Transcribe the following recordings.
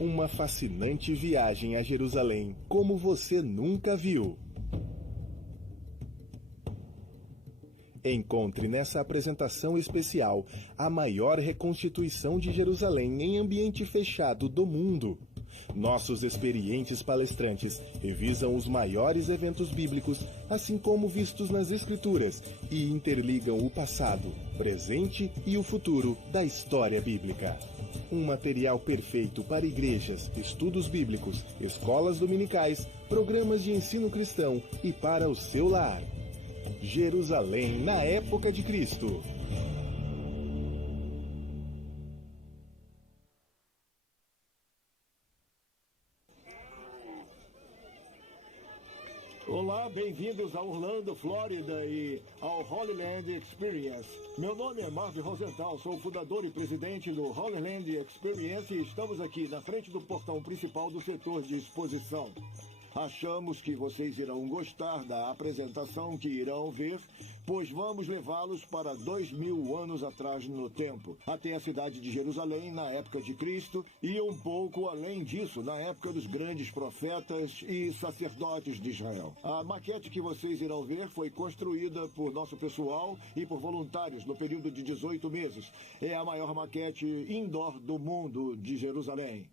Uma fascinante viagem a Jerusalém, como você nunca viu. Encontre nessa apresentação especial a maior reconstituição de Jerusalém em ambiente fechado do mundo. Nossos experientes palestrantes revisam os maiores eventos bíblicos, assim como vistos nas Escrituras, e interligam o passado, presente e o futuro da história bíblica. Um material perfeito para igrejas, estudos bíblicos, escolas dominicais, programas de ensino cristão e para o seu lar. Jerusalém na época de Cristo. Olá, bem-vindos a Orlando, Flórida e ao Holy Land Experience. Meu nome é Marv Rosenthal, sou o fundador e presidente do Holy Land Experience e estamos aqui na frente do portão principal do setor de exposição. Achamos que vocês irão gostar da apresentação que irão ver, pois vamos levá-los para 2000 anos atrás no tempo, até a cidade de Jerusalém na época de Cristo e um pouco além disso, na época dos grandes profetas e sacerdotes de Israel. A maquete que vocês irão ver foi construída por nosso pessoal e por voluntários no período de 18 meses. É a maior maquete indoor do mundo de Jerusalém.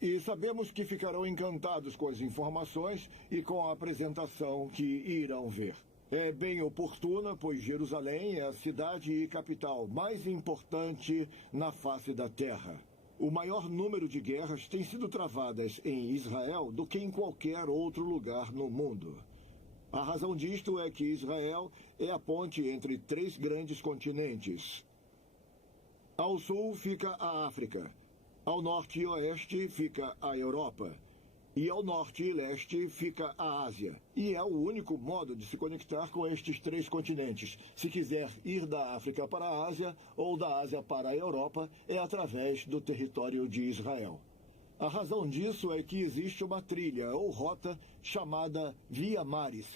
E sabemos que ficarão encantados com as informações e com a apresentação que irão ver. É bem oportuna, pois Jerusalém é a cidade e capital mais importante na face da terra. O maior número de guerras tem sido travadas em Israel do que em qualquer outro lugar no mundo. A razão disto é que Israel é a ponte entre 3 grandes continentes. Ao sul fica a África. Ao norte e oeste fica a Europa. E ao norte e leste fica a Ásia. E é o único modo de se conectar com estes 3 continentes. Se quiser ir da África para a Ásia ou da Ásia para a Europa, é através do território de Israel. A razão disso é que existe uma trilha ou rota chamada Via Maris,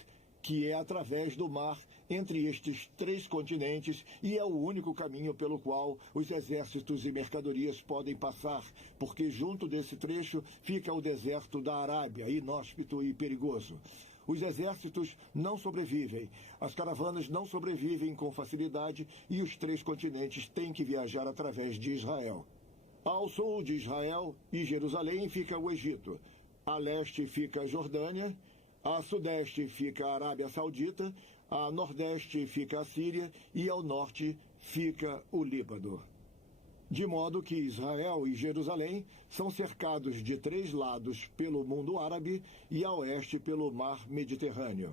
que é através do mar entre estes 3 continentes e é o único caminho pelo qual os exércitos e mercadorias podem passar, porque junto desse trecho fica o deserto da Arábia, inóspito e perigoso. Os exércitos não sobrevivem, as caravanas não sobrevivem com facilidade e os 3 continentes têm que viajar através de Israel. Ao sul de Israel e Jerusalém fica o Egito, a leste fica a Jordânia, a sudeste fica a Arábia Saudita, a nordeste fica a Síria e ao norte fica o Líbano. De modo que Israel e Jerusalém são cercados de 3 lados pelo mundo árabe e a oeste pelo mar Mediterrâneo.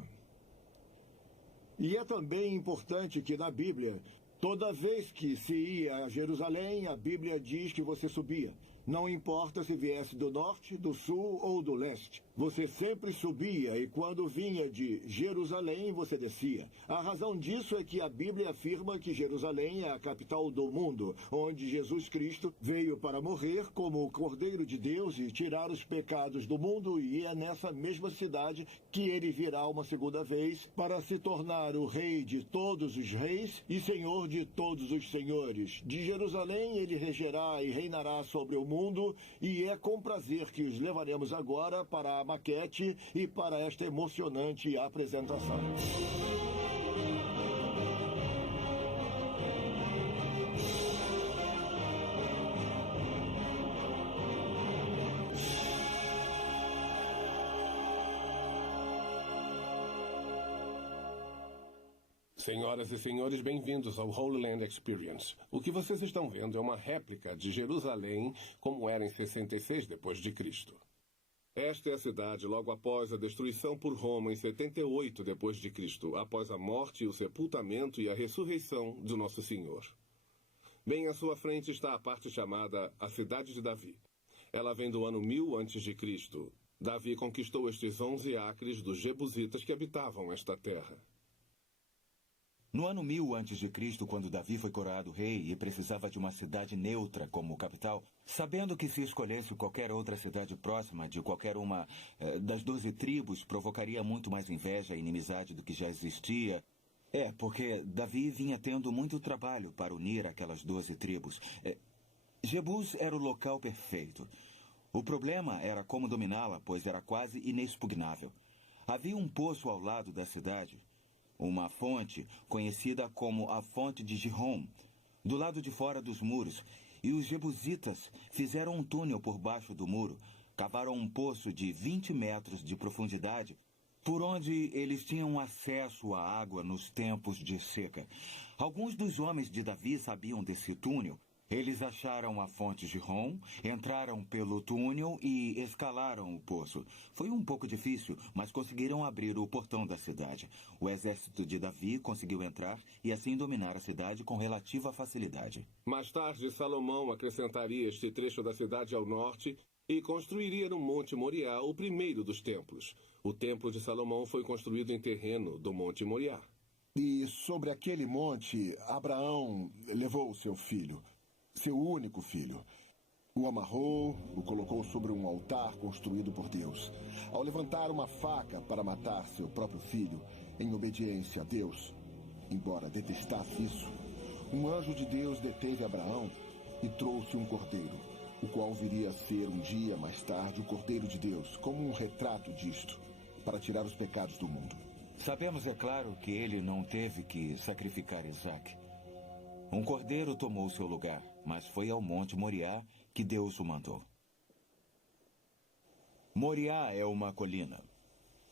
E é também importante que na Bíblia, toda vez que se ia a Jerusalém, a Bíblia diz que você subia. Não importa se viesse do norte, do sul ou do leste. Você sempre subia e quando vinha de Jerusalém, você descia. A razão disso é que a Bíblia afirma que Jerusalém é a capital do mundo, onde Jesus Cristo veio para morrer como o Cordeiro de Deus e tirar os pecados do mundo, e é nessa mesma cidade que ele virá uma segunda vez para se tornar o Rei de todos os reis e Senhor de todos os senhores. De Jerusalém ele regerá e reinará sobre o mundo, e é com prazer que os levaremos agora para a maquete e para esta emocionante apresentação. Senhoras e senhores, bem-vindos ao Holy Land Experience. O que vocês estão vendo é uma réplica de Jerusalém como era em 66 d.C. Esta é a cidade logo após a destruição por Roma em 78 d.C., após a morte, o sepultamento e a ressurreição de Nosso Senhor. Bem à sua frente está a parte chamada a Cidade de Davi. Ela vem do ano 1000 a.C. Davi conquistou estes 11 acres dos jebusitas que habitavam esta terra. No ano 1000 a.C., quando Davi foi coroado rei e precisava de uma cidade neutra como capital, sabendo que se escolhesse qualquer outra cidade próxima de qualquer uma das 12 tribos, provocaria muito mais inveja e inimizade do que já existia. Porque Davi vinha tendo muito trabalho para unir aquelas 12 tribos. Jebus era o local perfeito. O problema era como dominá-la, pois era quase inexpugnável. Havia um poço ao lado da cidade, uma fonte conhecida como a Fonte de Gihon, do lado de fora dos muros, e os jebusitas fizeram um túnel por baixo do muro, cavaram um poço de 20 metros de profundidade, por onde eles tinham acesso à água nos tempos de seca. Alguns dos homens de Davi sabiam desse túnel. Eles acharam a fonte Gihon, entraram pelo túnel e escalaram o poço. Foi um pouco difícil, mas conseguiram abrir o portão da cidade. O exército de Davi conseguiu entrar e assim dominar a cidade com relativa facilidade. Mais tarde, Salomão acrescentaria este trecho da cidade ao norte e construiria no Monte Moriá o primeiro dos templos. O Templo de Salomão foi construído em terreno do Monte Moriá. E sobre aquele monte, Abraão levou o seu filho, seu único filho. O amarrou, o colocou sobre um altar construído por Deus. Ao levantar uma faca para matar seu próprio filho, em obediência a Deus, embora detestasse isso, um anjo de Deus deteve Abraão e trouxe um cordeiro, o qual viria a ser um dia mais tarde o Cordeiro de Deus, como um retrato disto, para tirar os pecados do mundo. Sabemos, é claro, que ele não teve que sacrificar Isaac. Um cordeiro tomou seu lugar, mas foi ao Monte Moriá que Deus o mandou. Moriá é uma colina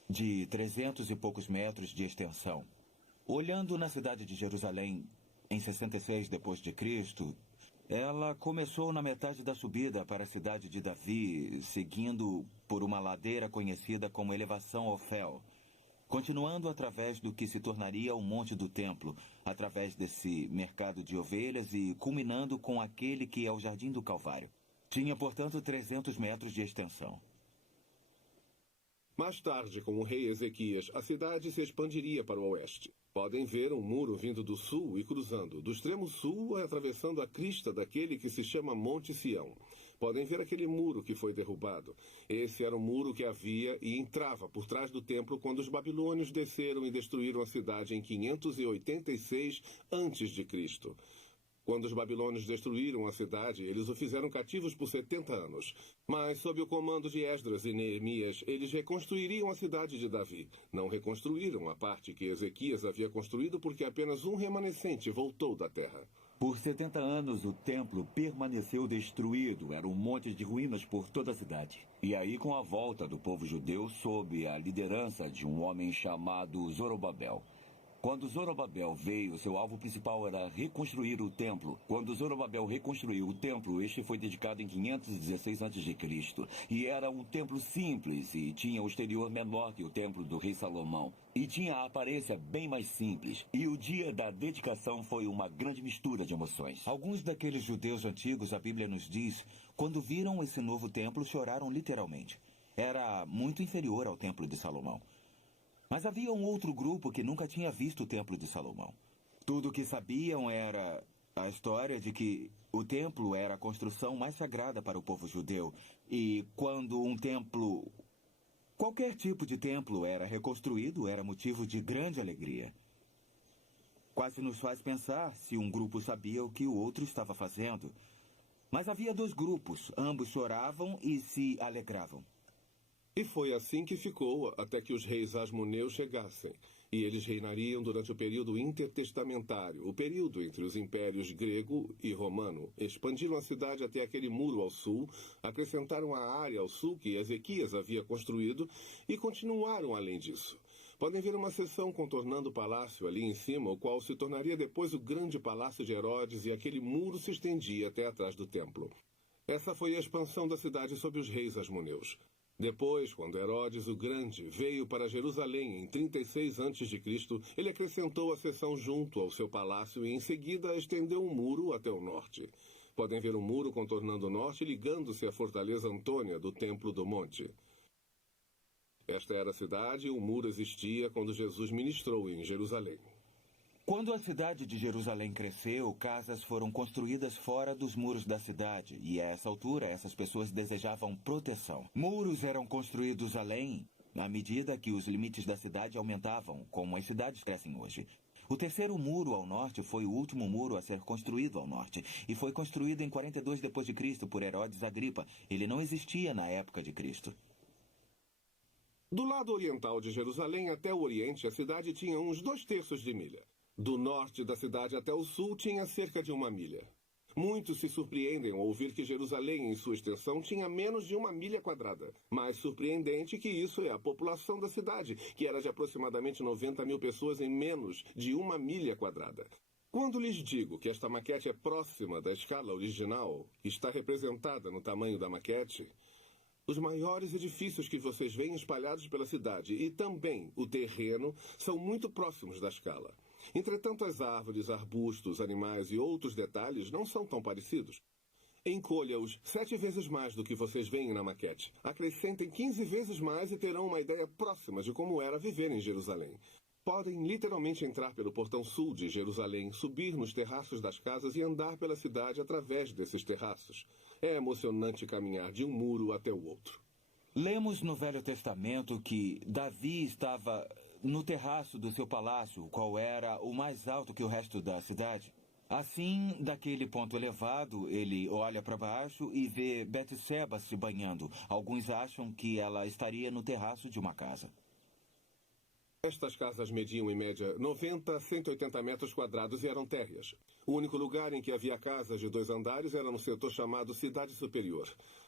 de 300 e poucos metros de extensão. Olhando na cidade de Jerusalém, em 66 d.C., ela começou na metade da subida para a cidade de Davi, seguindo por uma ladeira conhecida como Elevação Ofel, continuando através do que se tornaria o Monte do Templo, através desse mercado de ovelhas e culminando com aquele que é o Jardim do Calvário. Tinha, portanto, 300 metros de extensão. Mais tarde, com o rei Ezequias, a cidade se expandiria para o oeste. Podem ver um muro vindo do sul e cruzando, do extremo sul, atravessando a crista daquele que se chama Monte Sião. Podem ver aquele muro que foi derrubado. Esse era o muro que havia e entrava por trás do templo quando os babilônios desceram e destruíram a cidade em 586 a.C. Quando os babilônios destruíram a cidade, eles o fizeram cativos por 70 anos. Mas, sob o comando de Esdras e Neemias, eles reconstruiriam a cidade de Davi. Não reconstruíram a parte que Ezequias havia construído porque apenas um remanescente voltou da terra. Por 70 anos, o templo permaneceu destruído. Era um monte de ruínas por toda a cidade. E aí, com a volta do povo judeu, sob a liderança de um homem chamado Zorobabel. Quando Zorobabel veio, seu alvo principal era reconstruir o templo. Quando Zorobabel reconstruiu o templo, este foi dedicado em 516 a.C. E era um templo simples e tinha o exterior menor que o templo do rei Salomão. E tinha a aparência bem mais simples. E o dia da dedicação foi uma grande mistura de emoções. Alguns daqueles judeus antigos, a Bíblia nos diz, quando viram esse novo templo, choraram literalmente. Era muito inferior ao templo de Salomão. Mas havia um outro grupo que nunca tinha visto o Templo de Salomão. Tudo o que sabiam era a história de que o templo era a construção mais sagrada para o povo judeu. E quando um templo, qualquer tipo de templo, era reconstruído, era motivo de grande alegria. Quase nos faz pensar se um grupo sabia o que o outro estava fazendo. Mas havia dois grupos, ambos choravam e se alegravam. E foi assim que ficou até que os reis asmoneus chegassem. E eles reinariam durante o período intertestamentário, o período entre os impérios grego e romano. Expandiram a cidade até aquele muro ao sul, acrescentaram a área ao sul que Ezequias havia construído e continuaram além disso. Podem ver uma seção contornando o palácio ali em cima, o qual se tornaria depois o grande palácio de Herodes, e aquele muro se estendia até atrás do templo. Essa foi a expansão da cidade sob os reis asmoneus. Depois, quando Herodes o Grande veio para Jerusalém em 36 a.C., ele acrescentou a seção junto ao seu palácio e em seguida estendeu um muro até o norte. Podem ver um muro contornando o norte ligando-se à fortaleza Antônia do Templo do Monte. Esta era a cidade e o muro existia quando Jesus ministrou em Jerusalém. Quando a cidade de Jerusalém cresceu, casas foram construídas fora dos muros da cidade. E a essa altura, essas pessoas desejavam proteção. Muros eram construídos além, à medida que os limites da cidade aumentavam, como as cidades crescem hoje. O terceiro muro ao norte foi o último muro a ser construído ao norte, e foi construído em 42 depois de Cristo por Herodes Agripa. Ele não existia na época de Cristo. Do lado oriental de Jerusalém até o oriente, a cidade tinha uns 2/3 de milha. Do norte da cidade até o sul tinha cerca de 1 milha. Muitos se surpreendem ao ouvir que Jerusalém, em sua extensão, tinha menos de 1 milha quadrada. Mais surpreendente que isso é a população da cidade, que era de aproximadamente 90 mil pessoas em menos de 1 milha quadrada. Quando lhes digo que esta maquete é próxima da escala original, está representada no tamanho da maquete, os maiores edifícios que vocês veem espalhados pela cidade e também o terreno são muito próximos da escala. Entretanto, as árvores, arbustos, animais e outros detalhes não são tão parecidos. Encolha-os 7 vezes mais do que vocês veem na maquete. Acrescentem 15 vezes mais e terão uma ideia próxima de como era viver em Jerusalém. Podem literalmente entrar pelo portão sul de Jerusalém, subir nos terraços das casas e andar pela cidade através desses terraços. É emocionante caminhar de um muro até o outro. Lemos no Velho Testamento que Davi estava no terraço do seu palácio, qual era o mais alto que o resto da cidade. Assim, daquele ponto elevado, ele olha para baixo e vê Betseba se banhando. Alguns acham que ela estaria no terraço de uma casa. Estas casas mediam, em média, 90 a 180 metros quadrados e eram térreas. O único lugar em que havia casas de 2 andares era no setor chamado Cidade Superior.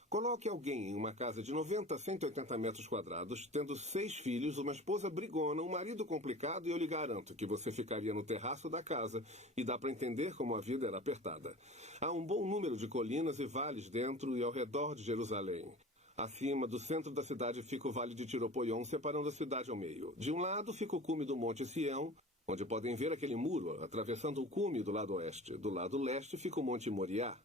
Coloque alguém em uma casa de 90 a 180 metros quadrados, tendo 6 filhos, uma esposa brigona, um marido complicado, e eu lhe garanto que você ficaria no terraço da casa e dá para entender como a vida era apertada. Há um bom número de colinas e vales dentro e ao redor de Jerusalém. Acima do centro da cidade fica o Vale de Tiropoion, separando a cidade ao meio. De um lado fica o cume do Monte Sião, onde podem ver aquele muro atravessando o cume do lado oeste. Do lado leste fica o Monte Moriá.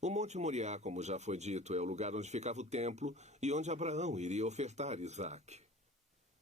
O Monte Moriá, como já foi dito, é o lugar onde ficava o templo e onde Abraão iria ofertar Isaac.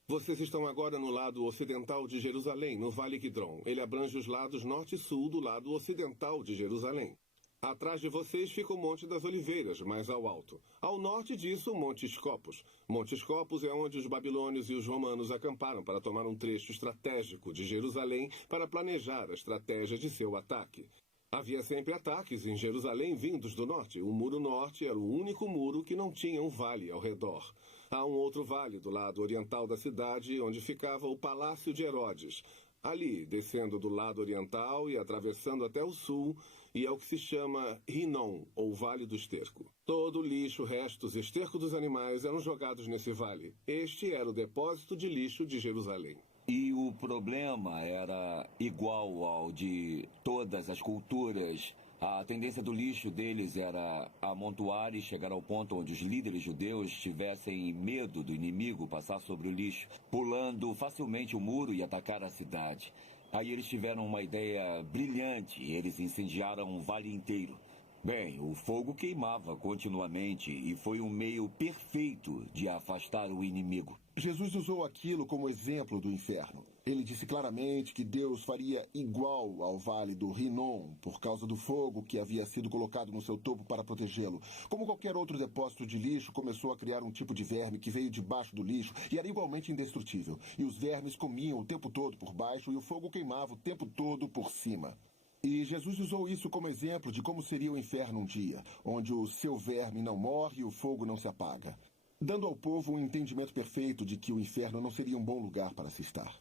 Vocês estão agora no lado ocidental de Jerusalém, no Vale Quidron. Ele abrange os lados norte e sul do lado ocidental de Jerusalém. Atrás de vocês fica o Monte das Oliveiras, mais ao alto. Ao norte disso, o Monte Escopos. Monte Escopos é onde os babilônios e os romanos acamparam para tomar um trecho estratégico de Jerusalém para planejar a estratégia de seu ataque. Havia sempre ataques em Jerusalém vindos do norte. O Muro Norte era o único muro que não tinha um vale ao redor. Há um outro vale do lado oriental da cidade, onde ficava o Palácio de Herodes. Ali, descendo do lado oriental e atravessando até o sul, e é o que se chama Rinom, ou Vale do Esterco. Todo o lixo, restos e esterco dos animais eram jogados nesse vale. Este era o depósito de lixo de Jerusalém. E o problema era igual ao de todas as culturas. A tendência do lixo deles era amontoar e chegar ao ponto onde os líderes judeus tivessem medo do inimigo passar sobre o lixo, pulando facilmente o muro e atacar a cidade. Aí eles tiveram uma ideia brilhante. Eles incendiaram o vale inteiro. Bem, o fogo queimava continuamente e foi um meio perfeito de afastar o inimigo. Jesus usou aquilo como exemplo do inferno. Ele disse claramente que Deus faria igual ao vale do Rinom por causa do fogo que havia sido colocado no seu topo para protegê-lo. Como qualquer outro depósito de lixo, começou a criar um tipo de verme que veio debaixo do lixo e era igualmente indestrutível. E os vermes comiam o tempo todo por baixo e o fogo queimava o tempo todo por cima. E Jesus usou isso como exemplo de como seria o inferno um dia, onde o seu verme não morre e o fogo não se apaga, dando ao povo um entendimento perfeito de que o inferno não seria um bom lugar para se estar.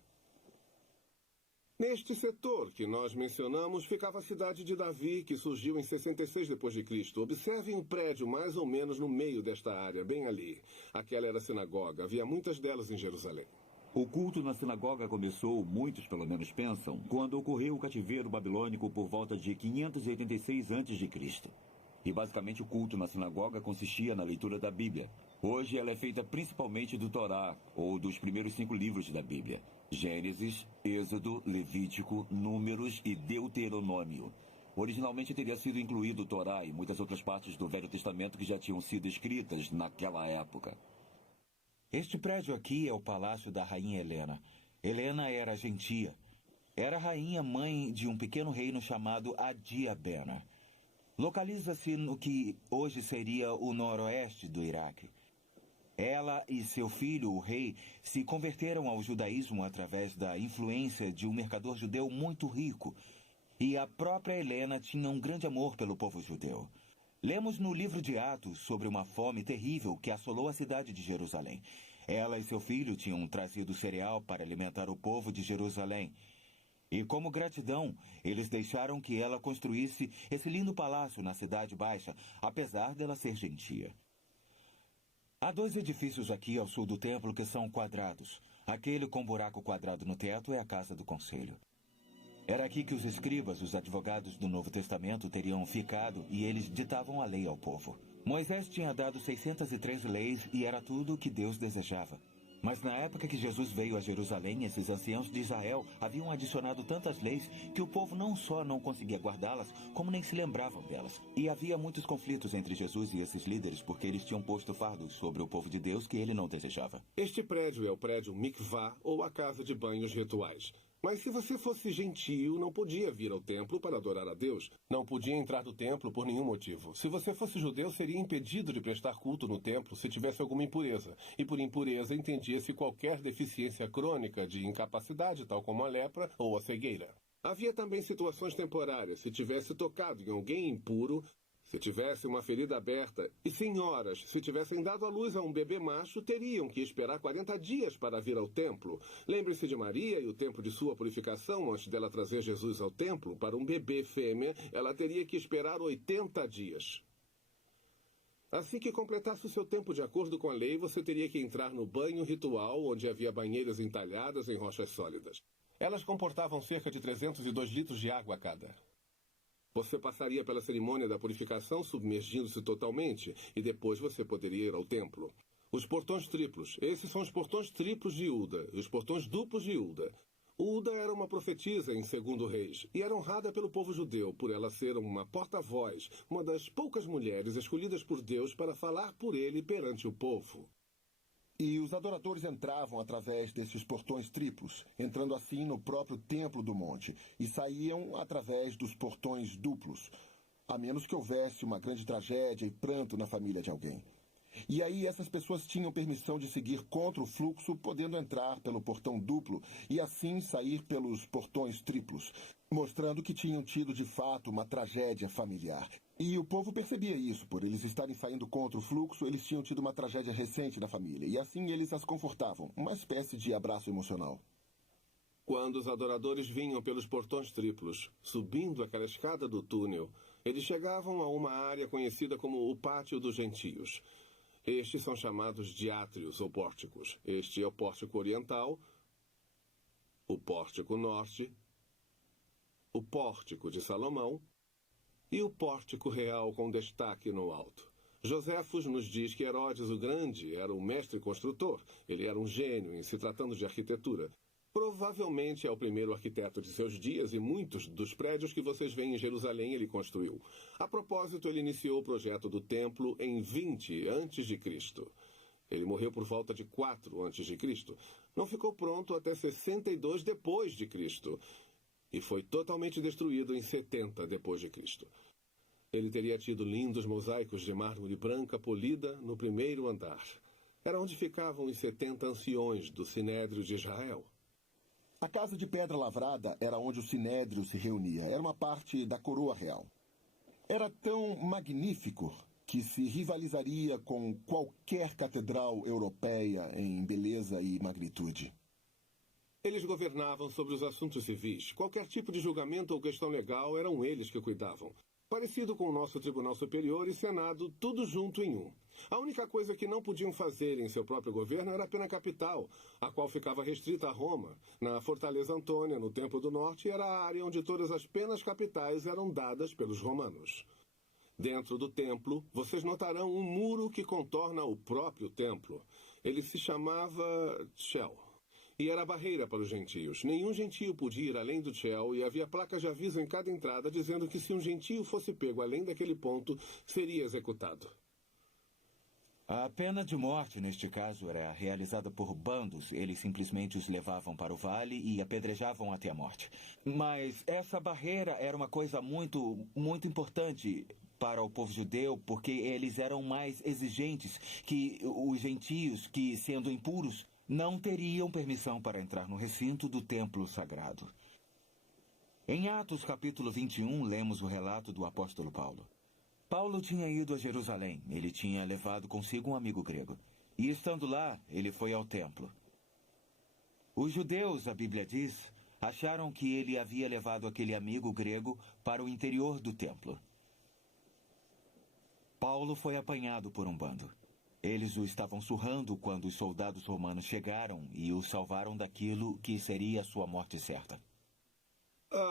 Neste setor que nós mencionamos, ficava a cidade de Davi, que surgiu em 66 d.C. Observem o prédio mais ou menos no meio desta área, bem ali. Aquela era a sinagoga, havia muitas delas em Jerusalém. O culto na sinagoga começou, muitos pelo menos pensam, quando ocorreu o cativeiro babilônico por volta de 586 a.C. E basicamente o culto na sinagoga consistia na leitura da Bíblia. Hoje ela é feita principalmente do Torá, ou dos primeiros 5 livros da Bíblia. Gênesis, Êxodo, Levítico, Números e Deuteronômio. Originalmente teria sido incluído o Torá e muitas outras partes do Velho Testamento que já tinham sido escritas naquela época. Este prédio aqui é o palácio da rainha Helena. Helena era gentia. Era rainha mãe de um pequeno reino chamado Adiabena. Localiza-se no que hoje seria o noroeste do Iraque. Ela e seu filho, o rei, se converteram ao judaísmo através da influência de um mercador judeu muito rico. E a própria Helena tinha um grande amor pelo povo judeu. Lemos no livro de Atos sobre uma fome terrível que assolou a cidade de Jerusalém. Ela e seu filho tinham trazido cereal para alimentar o povo de Jerusalém. E como gratidão, eles deixaram que ela construísse esse lindo palácio na Cidade Baixa, apesar dela ser gentia. Há 2 edifícios aqui ao sul do templo que são quadrados. Aquele com buraco quadrado no teto é a Casa do Conselho. Era aqui que os escribas, os advogados do Novo Testamento, teriam ficado e eles ditavam a lei ao povo. Moisés tinha dado 603 leis e era tudo o que Deus desejava. Mas na época que Jesus veio a Jerusalém, esses anciãos de Israel haviam adicionado tantas leis que o povo não só não conseguia guardá-las, como nem se lembravam delas. E havia muitos conflitos entre Jesus e esses líderes, porque eles tinham posto fardos sobre o povo de Deus que ele não desejava. Este prédio é o prédio Mikvah, ou a casa de banhos rituais. Mas se você fosse gentio, não podia vir ao templo para adorar a Deus. Não podia entrar no templo por nenhum motivo. Se você fosse judeu, seria impedido de prestar culto no templo se tivesse alguma impureza. E por impureza entendia-se qualquer deficiência crônica de incapacidade, tal como a lepra ou a cegueira. Havia também situações temporárias. Se tivesse tocado em alguém impuro, se tivesse uma ferida aberta, e senhoras, se tivessem dado à luz a um bebê macho, teriam que esperar 40 dias para vir ao templo. Lembre-se de Maria e o tempo de sua purificação antes dela trazer Jesus ao templo. Para um bebê fêmea, ela teria que esperar 80 dias. Assim que completasse o seu tempo de acordo com a lei, você teria que entrar no banho ritual, onde havia banheiras entalhadas em rochas sólidas. Elas comportavam cerca de 302 litros de água cada. Você passaria pela cerimônia da purificação, submergindo-se totalmente, e depois você poderia ir ao templo. Os portões triplos. Esses são os portões triplos de Uda, e os portões duplos de Uda. Uda era uma profetisa em 2 Reis, e era honrada pelo povo judeu por ela ser uma porta-voz, uma das poucas mulheres escolhidas por Deus para falar por ele perante o povo. E os adoradores entravam através desses portões triplos, entrando assim no próprio templo do monte, e saíam através dos portões duplos, a menos que houvesse uma grande tragédia e pranto na família de alguém. E aí essas pessoas tinham permissão de seguir contra o fluxo, podendo entrar pelo portão duplo e assim sair pelos portões triplos, mostrando que tinham tido de fato uma tragédia familiar. E o povo percebia isso, por eles estarem saindo contra o fluxo, eles tinham tido uma tragédia recente na família, e assim eles as confortavam, uma espécie de abraço emocional. Quando os adoradores vinham pelos portões triplos, subindo aquela escada do túnel, eles chegavam a uma área conhecida como o Pátio dos Gentios. Estes são chamados de átrios ou pórticos. Este é o pórtico oriental, o pórtico norte, o pórtico de Salomão e o pórtico real com destaque no alto. Joséfos nos diz que Herodes o Grande era o mestre construtor. Ele era um gênio em se tratando de arquitetura. Provavelmente é o primeiro arquiteto de seus dias e muitos dos prédios que vocês veem em Jerusalém ele construiu. A propósito, ele iniciou o projeto do templo em 20 a.C. Ele morreu por volta de 4 a.C. Não ficou pronto até 62 depois de Cristo e foi totalmente destruído em 70 depois de Cristo. Ele teria tido lindos mosaicos de mármore branca polida no primeiro andar. Era onde ficavam os 70 anciões do Sinédrio de Israel. A casa de pedra lavrada era onde o sinédrio se reunia. Era uma parte da coroa real. Era tão magnífico que se rivalizaria com qualquer catedral europeia em beleza e magnitude. Eles governavam sobre os assuntos civis. Qualquer tipo de julgamento ou questão legal eram eles que cuidavam. Parecido com o nosso Tribunal Superior e Senado, tudo junto em um. A única coisa que não podiam fazer em seu próprio governo era a pena capital, a qual ficava restrita a Roma. Na Fortaleza Antônia, no Templo do Norte, era a área onde todas as penas capitais eram dadas pelos romanos. Dentro do templo, vocês notarão um muro que contorna o próprio templo. Ele se chamava Shell. E era a barreira para os gentios. Nenhum gentio podia ir além do Shell e havia placas de aviso em cada entrada dizendo que se um gentio fosse pego além daquele ponto, seria executado. A pena de morte, neste caso, era realizada por bandos. Eles simplesmente os levavam para o vale e apedrejavam até a morte. Mas essa barreira era uma coisa muito importante para o povo judeu porque eles eram mais exigentes que os gentios que, sendo impuros, não teriam permissão para entrar no recinto do templo sagrado. Em Atos capítulo 21, lemos o relato do apóstolo Paulo. Paulo tinha ido a Jerusalém. Ele tinha levado consigo um amigo grego. E estando lá, ele foi ao templo. Os judeus, a Bíblia diz, acharam que ele havia levado aquele amigo grego para o interior do templo. Paulo foi apanhado por um bando. Eles o estavam surrando quando os soldados romanos chegaram e o salvaram daquilo que seria a sua morte certa.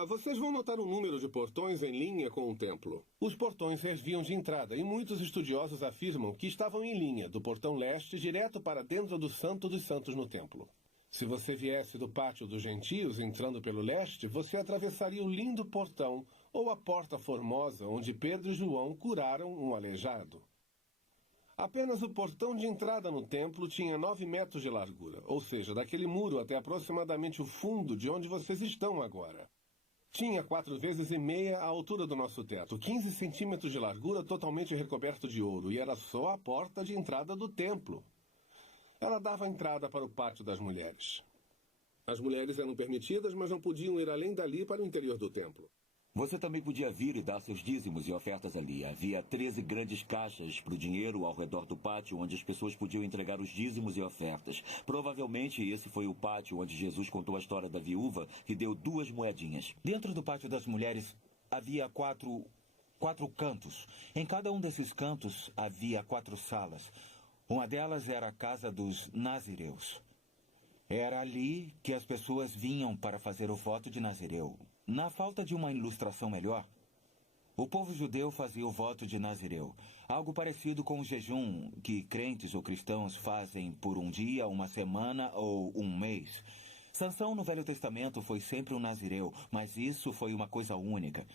Vocês vão notar um número de portões em linha com o templo. Os portões serviam de entrada e muitos estudiosos afirmam que estavam em linha do portão leste direto para dentro do Santo dos Santos no templo. Se você viesse do pátio dos gentios entrando pelo leste, você atravessaria o lindo portão ou a porta formosa onde Pedro e João curaram um aleijado. Apenas o portão de entrada no templo tinha 9 metros de largura, ou seja, daquele muro até aproximadamente o fundo de onde vocês estão agora. Tinha 4,5 vezes a altura do nosso teto, 15 centímetros de largura, totalmente recoberto de ouro, e era só a porta de entrada do templo. Ela dava entrada para o pátio das mulheres. As mulheres eram permitidas, mas não podiam ir além dali para o interior do templo. Você também podia vir e dar seus dízimos e ofertas ali. Havia 13 grandes caixas para o dinheiro ao redor do pátio, onde as pessoas podiam entregar os dízimos e ofertas. Provavelmente esse foi o pátio onde Jesus contou a história da viúva que deu 2 moedinhas. Dentro do pátio das mulheres havia quatro cantos. Em cada um desses cantos havia 4 salas. Uma delas era a casa dos nazireus. Era ali que as pessoas vinham para fazer o voto de Nazireu. Na falta de uma ilustração melhor, o povo judeu fazia o voto de Nazireu, algo parecido com o jejum que crentes ou cristãos fazem por um dia, uma semana ou um mês. Sansão no Velho Testamento foi sempre um nazireu, mas isso foi uma coisa única.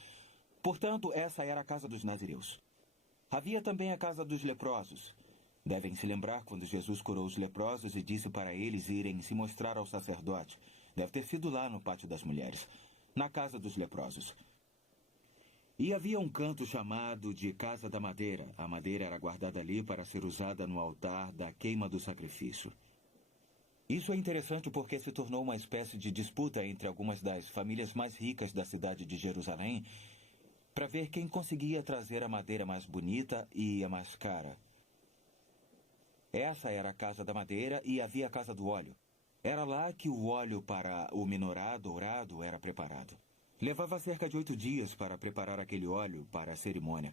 Portanto, essa era a casa dos nazireus. Havia também a casa dos leprosos. Devem se lembrar quando Jesus curou os leprosos e disse para eles irem se mostrar ao sacerdote. Deve ter sido lá no pátio das mulheres, na casa dos leprosos. E havia um canto chamado de Casa da Madeira. A madeira era guardada ali para ser usada no altar da queima do sacrifício. Isso é interessante porque se tornou uma espécie de disputa entre algumas das famílias mais ricas da cidade de Jerusalém para ver quem conseguia trazer a madeira mais bonita e a mais cara. Essa era a Casa da Madeira e havia a Casa do Óleo. Era lá que o óleo para o menorá dourado era preparado. Levava cerca de 8 dias para preparar aquele óleo para a cerimônia.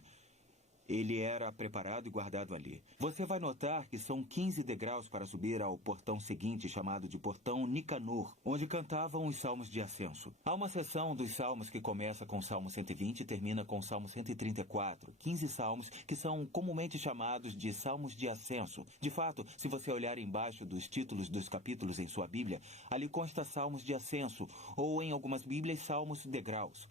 Ele era preparado e guardado ali. Você vai notar que são 15 degraus para subir ao portão seguinte, chamado de Portão Nicanor, onde cantavam os salmos de ascenso. Há uma seção dos salmos que começa com o Salmo 120 e termina com o Salmo 134. 15 salmos que são comumente chamados de salmos de ascenso. De fato, se você olhar embaixo dos títulos dos capítulos em sua Bíblia, ali consta salmos de ascenso, ou em algumas Bíblias, salmos degraus.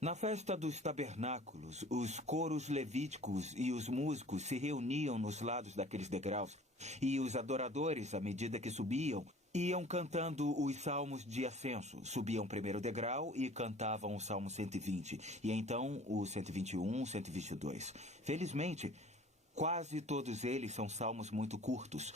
Na festa dos tabernáculos, os coros levíticos e os músicos se reuniam nos lados daqueles degraus, e os adoradores, à medida que subiam, iam cantando os salmos de ascenso. Subiam o primeiro degrau e cantavam o Salmo 120, e então o 121, 122. Felizmente, quase todos eles são salmos muito curtos.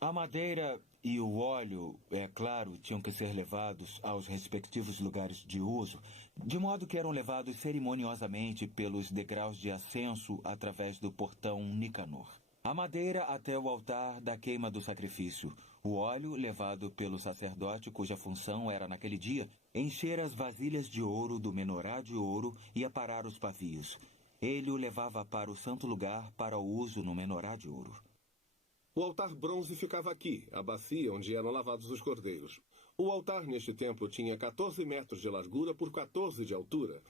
A madeira e o óleo, é claro, tinham que ser levados aos respectivos lugares de uso, de modo que eram levados cerimoniosamente pelos degraus de ascenso através do portão Nicanor. A madeira até o altar da queima do sacrifício. O óleo levado pelo sacerdote, cuja função era, naquele dia, encher as vasilhas de ouro do menorá de ouro e aparar os pavios. Ele o levava para o santo lugar para o uso no menorá de ouro. O altar bronze ficava aqui, a bacia onde eram lavados os cordeiros. O altar neste templo tinha 14 metros de largura por 14 de altura.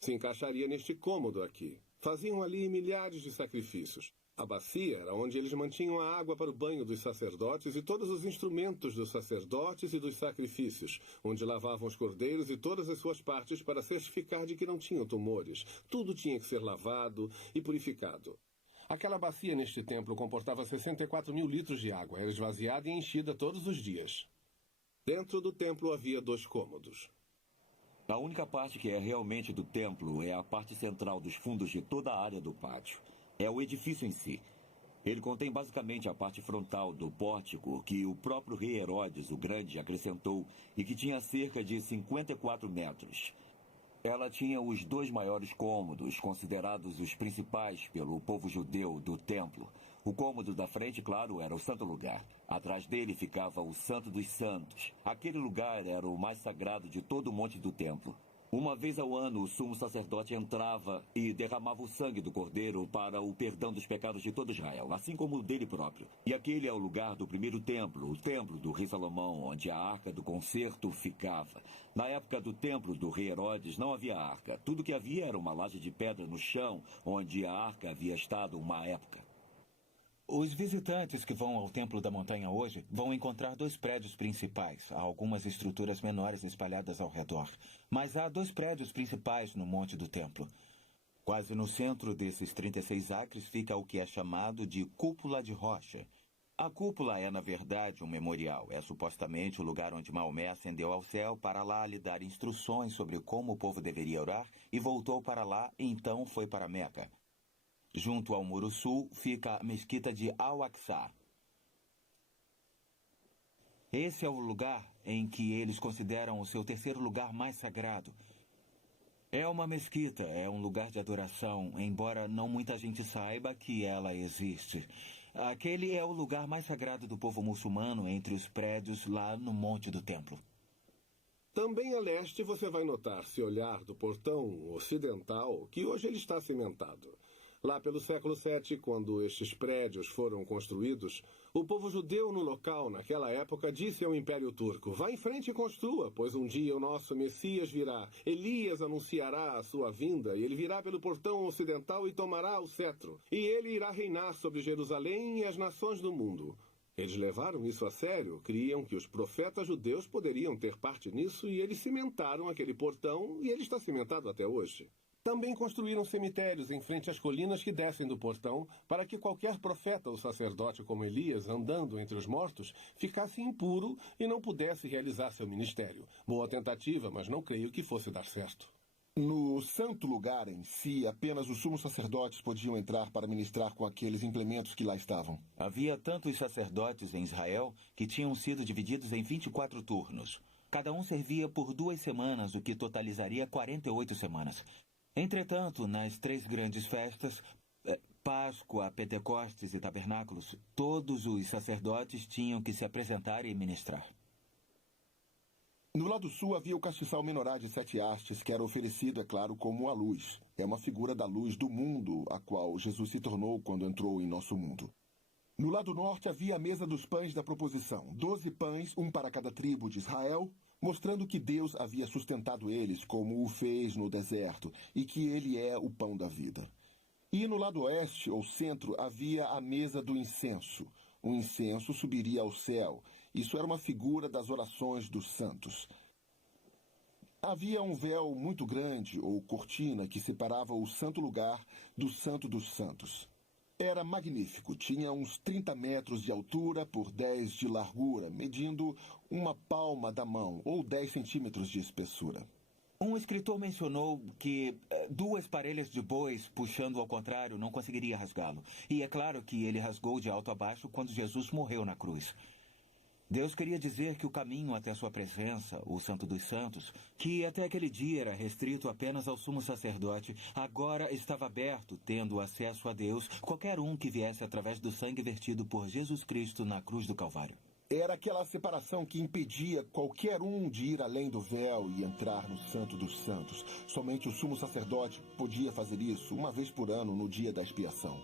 Se encaixaria neste cômodo aqui. Faziam ali milhares de sacrifícios. A bacia era onde eles mantinham a água para o banho dos sacerdotes e todos os instrumentos dos sacerdotes e dos sacrifícios, onde lavavam os cordeiros e todas as suas partes para certificar de que não tinham tumores. Tudo tinha que ser lavado e purificado. Aquela bacia neste templo comportava 64 mil litros de água. Era esvaziada e enchida todos os dias. Dentro do templo havia 2 cômodos. A única parte que é realmente do templo é a parte central dos fundos de toda a área do pátio. É o edifício em si. Ele contém basicamente a parte frontal do pórtico que o próprio rei Herodes o Grande acrescentou e que tinha cerca de 54 metros. Ela tinha os 2 maiores cômodos, considerados os principais pelo povo judeu do templo. O cômodo da frente, claro, era o Santo Lugar. Atrás dele ficava o Santo dos Santos. Aquele lugar era o mais sagrado de todo o monte do templo. Uma vez ao ano, o sumo sacerdote entrava e derramava o sangue do cordeiro para o perdão dos pecados de todo Israel, assim como o dele próprio. E aquele é o lugar do primeiro templo, o templo do rei Salomão, onde a arca do concerto ficava. Na época do templo do rei Herodes, não havia arca. Tudo que havia era uma laje de pedra no chão, onde a arca havia estado uma época. Os visitantes que vão ao Templo da Montanha hoje vão encontrar 2 prédios principais. Há algumas estruturas menores espalhadas ao redor. Mas há 2 prédios principais no Monte do Templo. Quase no centro desses 36 acres fica o que é chamado de Cúpula de Rocha. A cúpula é, na verdade, um memorial. É supostamente o lugar onde Maomé ascendeu ao céu para lá lhe dar instruções sobre como o povo deveria orar e voltou para lá e então foi para Meca. Junto ao Muro Sul fica a mesquita de Al-Aqsa. Esse é o lugar em que eles consideram o seu terceiro lugar mais sagrado. É uma mesquita, é um lugar de adoração, embora não muita gente saiba que ela existe. Aquele é o lugar mais sagrado do povo muçulmano entre os prédios lá no Monte do Templo. Também a leste você vai notar, se olhar do portão ocidental, que hoje ele está cimentado. Lá pelo século VII, quando estes prédios foram construídos, o povo judeu no local, naquela época, disse ao Império Turco: vá em frente e construa, pois um dia o nosso Messias virá. Elias anunciará a sua vinda, e ele virá pelo portão ocidental e tomará o cetro. E ele irá reinar sobre Jerusalém e as nações do mundo. Eles levaram isso a sério, criam que os profetas judeus poderiam ter parte nisso, e eles cimentaram aquele portão, e ele está cimentado até hoje. Também construíram cemitérios em frente às colinas que descem do portão, para que qualquer profeta ou sacerdote como Elias, andando entre os mortos, ficasse impuro e não pudesse realizar seu ministério. Boa tentativa, mas não creio que fosse dar certo. No santo lugar em si, apenas os sumos sacerdotes podiam entrar para ministrar com aqueles implementos que lá estavam. Havia tantos sacerdotes em Israel que tinham sido divididos em 24 turnos. Cada um servia por 2 semanas, o que totalizaria 48 semanas. Entretanto, nas 3 grandes festas, Páscoa, Pentecostes e Tabernáculos, todos os sacerdotes tinham que se apresentar e ministrar. No lado sul havia o castiçal menorá de 7 hastes, que era oferecido, é claro, como a luz. É uma figura da luz do mundo, a qual Jesus se tornou quando entrou em nosso mundo. No lado norte havia a mesa dos pães da proposição, 12 pães, um para cada tribo de Israel, mostrando que Deus havia sustentado eles, como o fez no deserto, e que ele é o pão da vida. E no lado oeste, ou centro, havia a mesa do incenso. O incenso subiria ao céu. Isso era uma figura das orações dos santos. Havia um véu muito grande, ou cortina, que separava o santo lugar do santo dos santos. Era magnífico, tinha uns 30 metros de altura por 10 de largura, medindo uma palma da mão, ou 10 centímetros de espessura. Um escritor mencionou que 2 parelhas de bois puxando ao contrário não conseguiria rasgá-lo. E é claro que ele rasgou de alto a baixo quando Jesus morreu na cruz. Deus queria dizer que o caminho até sua presença, o Santo dos Santos, que até aquele dia era restrito apenas ao sumo sacerdote, agora estava aberto, tendo acesso a Deus, qualquer um que viesse através do sangue vertido por Jesus Cristo na cruz do Calvário. Era aquela separação que impedia qualquer um de ir além do véu e entrar no Santo dos Santos. Somente o sumo sacerdote podia fazer isso uma vez por ano, no dia da expiação.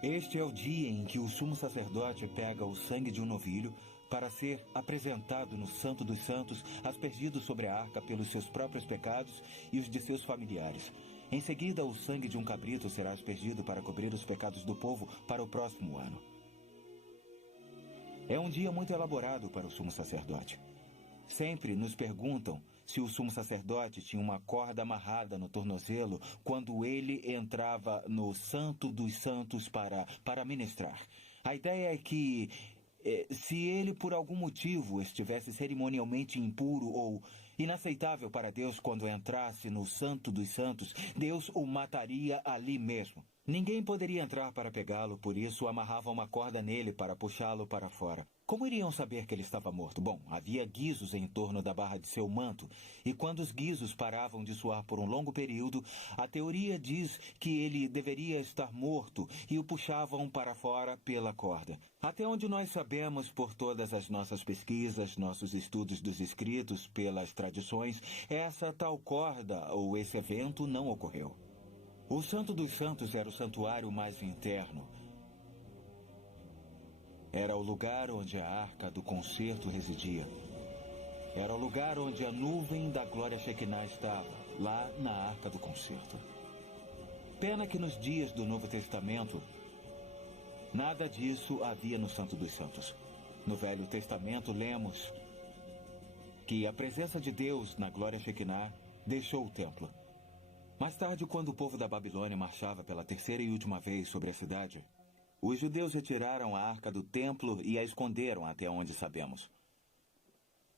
Este é o dia em que o sumo sacerdote pega o sangue de um novilho para ser apresentado no Santo dos Santos, aspergido sobre a arca pelos seus próprios pecados e os de seus familiares. Em seguida, o sangue de um cabrito será aspergido para cobrir os pecados do povo para o próximo ano. É um dia muito elaborado para o sumo sacerdote. Sempre nos perguntam se o sumo sacerdote tinha uma corda amarrada no tornozelo quando ele entrava no Santo dos Santos para ministrar. A ideia é que, se ele por algum motivo estivesse cerimonialmente impuro ou Inaceitável para Deus quando entrasse no Santo dos Santos, Deus o mataria ali mesmo. Ninguém poderia entrar para pegá-lo, por isso amarravam uma corda nele para puxá-lo para fora. Como iriam saber que ele estava morto? Bom, havia guizos em torno da barra de seu manto, e quando os guizos paravam de suar por um longo período, a teoria diz que ele deveria estar morto e o puxavam para fora pela corda. Até onde nós sabemos, por todas as nossas pesquisas, nossos estudos dos escritos, pelas tradições, essa tal corda ou esse evento não ocorreu. O Santo dos Santos era o santuário mais interno. Era o lugar onde a Arca do Concerto residia. Era o lugar onde a nuvem da glória Shekinah estava, lá na Arca do Concerto. Pena que nos dias do Novo Testamento, nada disso havia no Santo dos Santos. No Velho Testamento, lemos que a presença de Deus na glória Shekinah deixou o templo. Mais tarde, quando o povo da Babilônia marchava pela terceira e última vez sobre a cidade, os judeus retiraram a arca do templo e a esconderam até onde sabemos.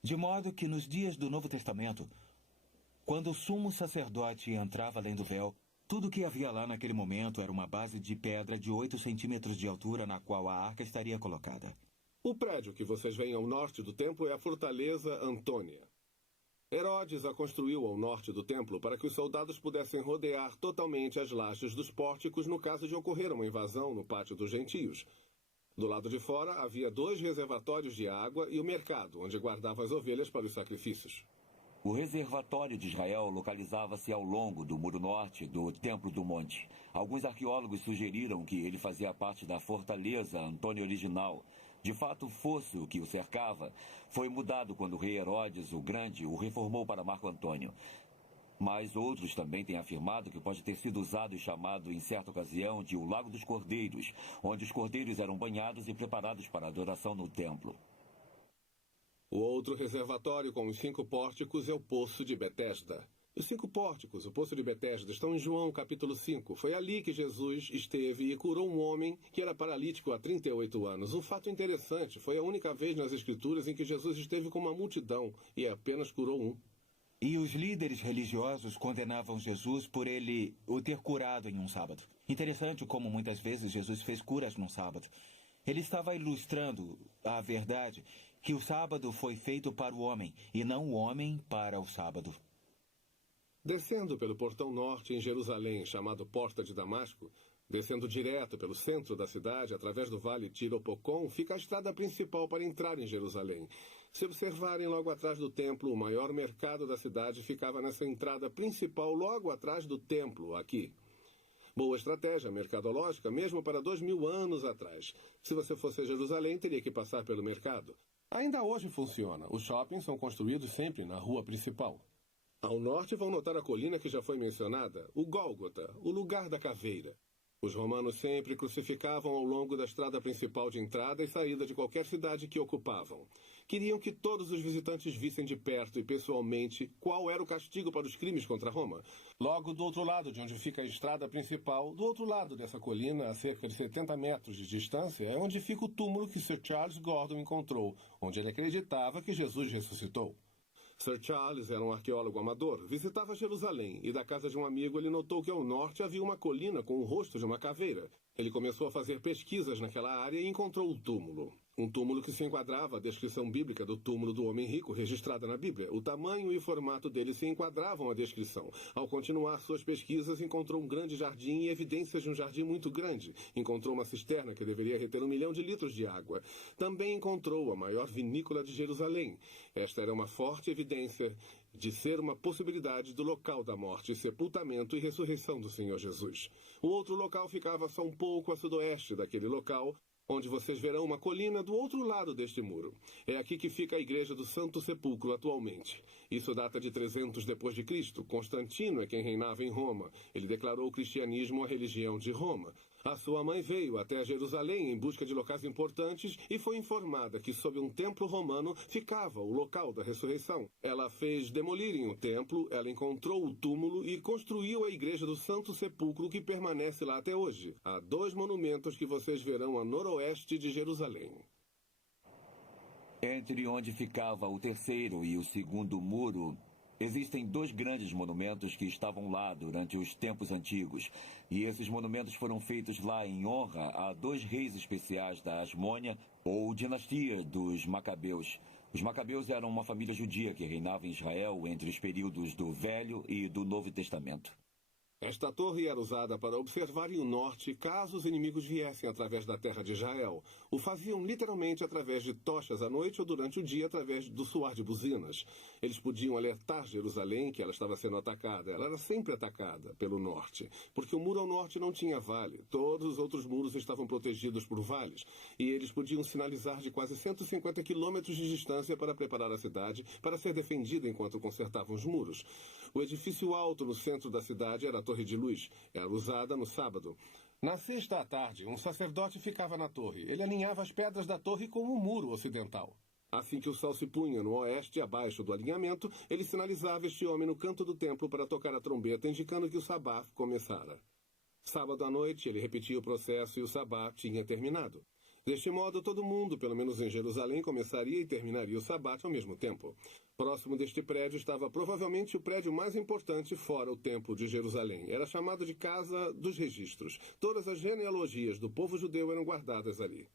De modo que nos dias do Novo Testamento, quando o sumo sacerdote entrava além do véu, tudo o que havia lá naquele momento era uma base de pedra de 8 centímetros de altura na qual a arca estaria colocada. O prédio que vocês veem ao norte do templo é a Fortaleza Antônia. Herodes a construiu ao norte do templo para que os soldados pudessem rodear totalmente as lajes dos pórticos no caso de ocorrer uma invasão no pátio dos gentios. Do lado de fora havia 2 reservatórios de água e o mercado, onde guardava as ovelhas para os sacrifícios. O reservatório de Israel localizava-se ao longo do muro norte do Templo do Monte. Alguns arqueólogos sugeriram que ele fazia parte da fortaleza Antônia original. De fato, o fosso que o cercava foi mudado quando o rei Herodes o Grande o reformou para Marco Antônio. Mas outros também têm afirmado que pode ter sido usado e chamado em certa ocasião de o Lago dos Cordeiros, onde os cordeiros eram banhados e preparados para a adoração no templo. O outro reservatório com os 5 pórticos é o Poço de Betesda. Os 5 pórticos, o Poço de Betesda, estão em João capítulo 5. Foi ali que Jesus esteve e curou um homem que era paralítico há 38 anos. Um fato interessante, foi a única vez nas Escrituras em que Jesus esteve com uma multidão e apenas curou um. E os líderes religiosos condenavam Jesus por ele o ter curado em um sábado. Interessante como muitas vezes Jesus fez curas num sábado. Ele estava ilustrando a verdade que o sábado foi feito para o homem e não o homem para o sábado. Descendo pelo portão norte em Jerusalém, chamado Porta de Damasco, descendo direto pelo centro da cidade, através do vale Tiropocon, fica a estrada principal para entrar em Jerusalém. Se observarem logo atrás do templo, o maior mercado da cidade ficava nessa entrada principal, logo atrás do templo, aqui. Boa estratégia mercadológica, mesmo para 2000 anos atrás. Se você fosse a Jerusalém, teria que passar pelo mercado. Ainda hoje funciona. Os shoppings são construídos sempre na rua principal. Ao norte vão notar a colina que já foi mencionada, o Gólgota, o lugar da caveira. Os romanos sempre crucificavam ao longo da estrada principal de entrada e saída de qualquer cidade que ocupavam. Queriam que todos os visitantes vissem de perto e pessoalmente qual era o castigo para os crimes contra Roma. Logo do outro lado de onde fica a estrada principal, do outro lado dessa colina, a cerca de 70 metros de distância, é onde fica o túmulo que Sir Charles Gordon encontrou, onde ele acreditava que Jesus ressuscitou. Sir Charles era um arqueólogo amador, visitava Jerusalém e da casa de um amigo ele notou que ao norte havia uma colina com o rosto de uma caveira. Ele começou a fazer pesquisas naquela área e encontrou o túmulo. Um túmulo que se enquadrava à descrição bíblica do túmulo do homem rico registrada na Bíblia. O tamanho e o formato dele se enquadravam à descrição. Ao continuar suas pesquisas, encontrou um grande jardim e evidências de um jardim muito grande. Encontrou uma cisterna que deveria reter 1 milhão de litros de água. Também encontrou a maior vinícola de Jerusalém. Esta era uma forte evidência de ser uma possibilidade do local da morte, sepultamento e ressurreição do Senhor Jesus. O outro local ficava só um pouco a sudoeste daquele local, onde vocês verão uma colina do outro lado deste muro. É aqui que fica a Igreja do Santo Sepulcro atualmente. Isso data de 300 depois de Cristo. Constantino é quem reinava em Roma. Ele declarou o cristianismo a religião de Roma. A sua mãe veio até Jerusalém em busca de locais importantes e foi informada que sob um templo romano ficava o local da ressurreição. Ela fez demolirem o templo, ela encontrou o túmulo e construiu a Igreja do Santo Sepulcro, que permanece lá até hoje. Há 2 monumentos que vocês verão a noroeste de Jerusalém. Entre onde ficava o terceiro e o segundo muro, Existem 2 grandes monumentos que estavam lá durante os tempos antigos. E esses monumentos foram feitos lá em honra a 2 reis especiais da Asmônia, ou dinastia dos Macabeus. Os Macabeus eram uma família judia que reinava em Israel entre os períodos do Velho e do Novo Testamento. Esta torre era usada para observarem o norte caso os inimigos viessem através da terra de Israel. O faziam literalmente através de tochas à noite ou durante o dia através do soar de buzinas. Eles podiam alertar Jerusalém que ela estava sendo atacada. Ela era sempre atacada pelo norte, porque o muro ao norte não tinha vale. Todos os outros muros estavam protegidos por vales, e eles podiam sinalizar de quase 150 quilômetros de distância para preparar a cidade para ser defendida enquanto consertavam os muros. O edifício alto no centro da cidade era a Torre de Luz. Era usada no sábado. Na sexta à tarde, um sacerdote ficava na torre. Ele alinhava as pedras da torre com o muro ocidental. Assim que o sol se punha no oeste, abaixo do alinhamento, ele sinalizava este homem no canto do templo para tocar a trombeta, indicando que o sabá começara. Sábado à noite, ele repetia o processo e o sabá tinha terminado. Deste modo, todo mundo, pelo menos em Jerusalém, começaria e terminaria o sabate ao mesmo tempo. Próximo deste prédio estava provavelmente o prédio mais importante fora o Templo de Jerusalém. Era chamado de Casa dos Registros. Todas as genealogias do povo judeu eram guardadas ali.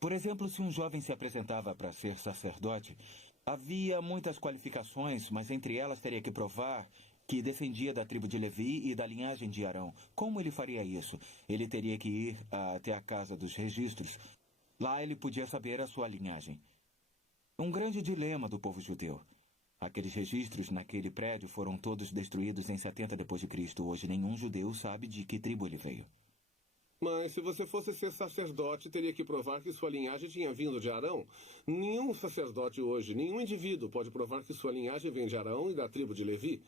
Por exemplo, se um jovem se apresentava para ser sacerdote, havia muitas qualificações, mas entre elas teria que provar que descendia da tribo de Levi e da linhagem de Arão. Como ele faria isso? Ele teria que ir até a Casa dos Registros. Lá ele podia saber a sua linhagem. Um grande dilema do povo judeu. Aqueles registros naquele prédio foram todos destruídos em 70 d.C. Hoje nenhum judeu sabe de que tribo ele veio. Mas se você fosse ser sacerdote, teria que provar que sua linhagem tinha vindo de Arão. Nenhum sacerdote hoje, nenhum indivíduo pode provar que sua linhagem vem de Arão e da tribo de Levi.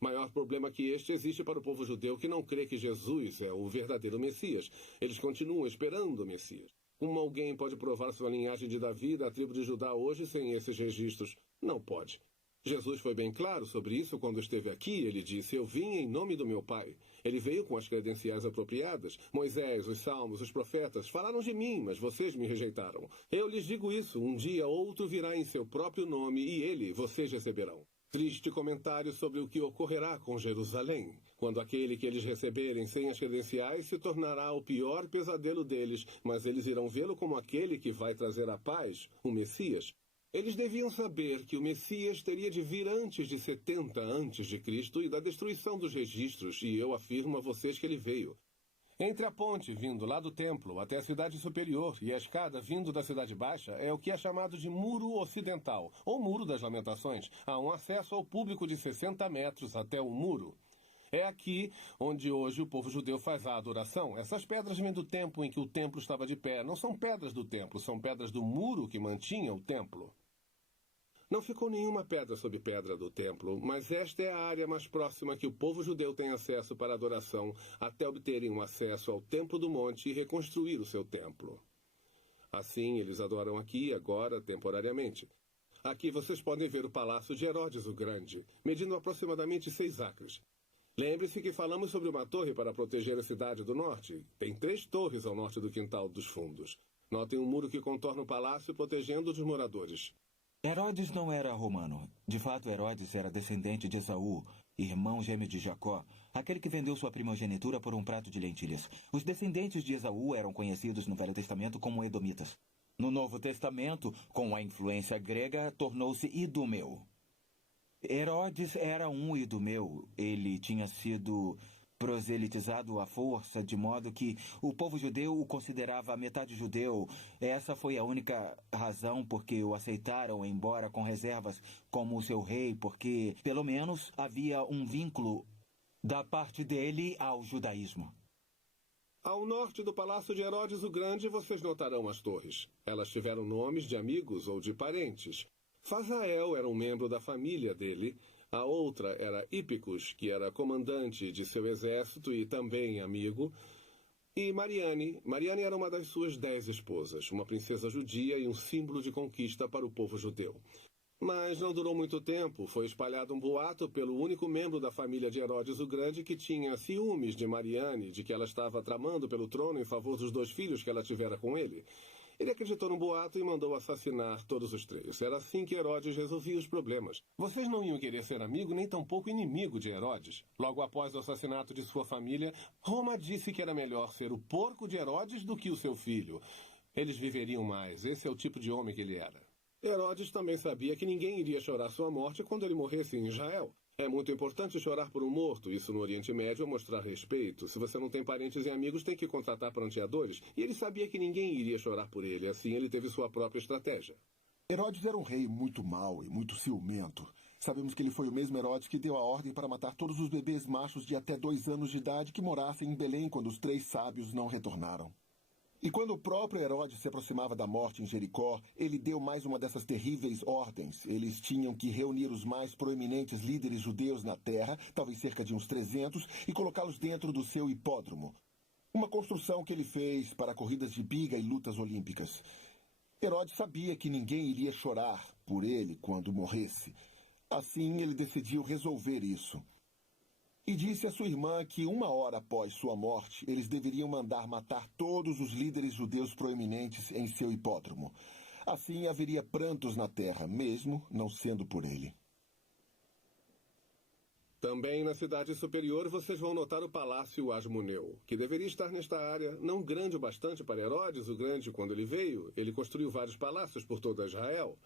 Maior problema que este existe para o povo judeu que não crê que Jesus é o verdadeiro Messias. Eles continuam esperando o Messias. Como alguém pode provar sua linhagem de Davi da tribo de Judá hoje sem esses registros? Não pode. Jesus foi bem claro sobre isso quando esteve aqui. Ele disse: eu vim em nome do meu Pai. Ele veio com as credenciais apropriadas. Moisés, os salmos, os profetas falaram de mim, mas vocês me rejeitaram. Eu lhes digo isso, um dia outro virá em seu próprio nome e ele vocês receberão. Triste comentário sobre o que ocorrerá com Jerusalém, quando aquele que eles receberem sem as credenciais se tornará o pior pesadelo deles, mas eles irão vê-lo como aquele que vai trazer a paz, o Messias. Eles deviam saber que o Messias teria de vir antes de 70 a.C. e da destruição dos registros, e eu afirmo a vocês que ele veio. Entre a ponte vindo lá do templo até a cidade superior e a escada vindo da cidade baixa é o que é chamado de Muro Ocidental, ou Muro das Lamentações. Há um acesso ao público de 60 metros até o muro. É aqui onde hoje o povo judeu faz a adoração. Essas pedras vêm do tempo em que o templo estava de pé. Não são pedras do templo, são pedras do muro que mantinha o templo. Não ficou nenhuma pedra sobre pedra do templo, mas esta é a área mais próxima que o povo judeu tem acesso para adoração, até obterem um acesso ao Templo do Monte e reconstruir o seu templo. Assim, eles adoram aqui, agora, temporariamente. Aqui vocês podem ver o Palácio de Herodes o Grande, medindo aproximadamente 6 acres. Lembre-se que falamos sobre uma torre para proteger a cidade do norte. Tem 3 torres ao norte do quintal dos fundos. Notem um muro que contorna o palácio, protegendo os moradores. Herodes não era romano. De fato, Herodes era descendente de Esaú, irmão gêmeo de Jacó, aquele que vendeu sua primogenitura por um prato de lentilhas. Os descendentes de Esaú eram conhecidos no Velho Testamento como edomitas. No Novo Testamento, com a influência grega, tornou-se idumeu. Herodes era um idumeu. Ele tinha sido proselitizado à força, de modo que o povo judeu o considerava metade judeu. Essa foi a única razão por que o aceitaram, embora com reservas, como seu rei, porque, pelo menos, havia um vínculo da parte dele ao judaísmo. Ao norte do Palácio de Herodes o Grande, vocês notarão as torres. Elas tiveram nomes de amigos ou de parentes. Fazael era um membro da família dele. A outra era Hípicos, que era comandante de seu exército e também amigo. E Mariane. Mariane era uma das suas 10 esposas, uma princesa judia e um símbolo de conquista para o povo judeu. Mas não durou muito tempo. Foi espalhado um boato pelo único membro da família de Herodes o Grande que tinha ciúmes de Mariane, de que ela estava tramando pelo trono em favor dos 2 filhos que ela tivera com ele. Ele acreditou no boato e mandou assassinar todos os três. Era assim que Herodes resolvia os problemas. Vocês não iam querer ser amigo nem tampouco inimigo de Herodes. Logo após o assassinato de sua família, Roma disse que era melhor ser o porco de Herodes do que o seu filho. Eles viveriam mais. Esse é o tipo de homem que ele era. Herodes também sabia que ninguém iria chorar sua morte quando ele morresse em Israel. É muito importante chorar por um morto. Isso no Oriente Médio é mostrar respeito. Se você não tem parentes e amigos, tem que contratar pranteadores. E ele sabia que ninguém iria chorar por ele. Assim, ele teve sua própria estratégia. Herodes era um rei muito mau e muito ciumento. Sabemos que ele foi o mesmo Herodes que deu a ordem para matar todos os bebês machos de até 2 anos de idade que morassem em Belém quando os 3 sábios não retornaram. E quando o próprio Herodes se aproximava da morte em Jericó, ele deu mais uma dessas terríveis ordens. Eles tinham que reunir os mais proeminentes líderes judeus na terra, talvez cerca de uns 300, e colocá-los dentro do seu hipódromo. Uma construção que ele fez para corridas de biga e lutas olímpicas. Herodes sabia que ninguém iria chorar por ele quando morresse. Assim, ele decidiu resolver isso. E disse à sua irmã que 1 hora após sua morte, eles deveriam mandar matar todos os líderes judeus proeminentes em seu hipódromo. Assim haveria prantos na terra, mesmo não sendo por ele. Também na cidade superior vocês vão notar o Palácio Asmoneu, que deveria estar nesta área, não grande o bastante para Herodes, o Grande, quando ele veio. Ele construiu vários palácios por toda Israel.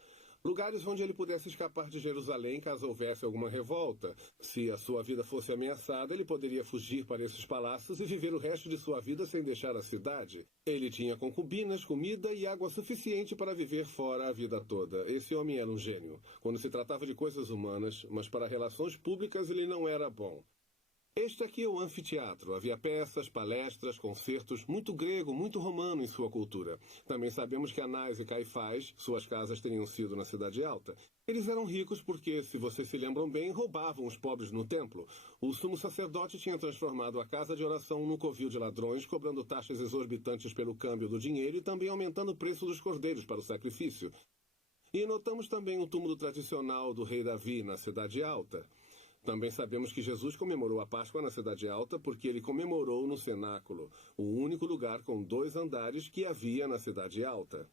Lugares onde ele pudesse escapar de Jerusalém caso houvesse alguma revolta. Se a sua vida fosse ameaçada, ele poderia fugir para esses palácios e viver o resto de sua vida sem deixar a cidade. Ele tinha concubinas, comida e água suficiente para viver fora a vida toda. Esse homem era um gênio, quando se tratava de coisas humanas, mas para relações públicas ele não era bom. Este aqui é o anfiteatro. Havia peças, palestras, concertos, muito grego, muito romano em sua cultura. Também sabemos que Anás e Caifás, suas casas teriam sido na Cidade Alta. Eles eram ricos porque, se vocês se lembram bem, roubavam os pobres no templo. O sumo sacerdote tinha transformado a casa de oração num covil de ladrões, cobrando taxas exorbitantes pelo câmbio do dinheiro e também aumentando o preço dos cordeiros para o sacrifício. E notamos também o túmulo tradicional do rei Davi na Cidade Alta. Também sabemos que Jesus comemorou a Páscoa na Cidade Alta porque ele comemorou no cenáculo, o único lugar com 2 andares que havia na Cidade Alta.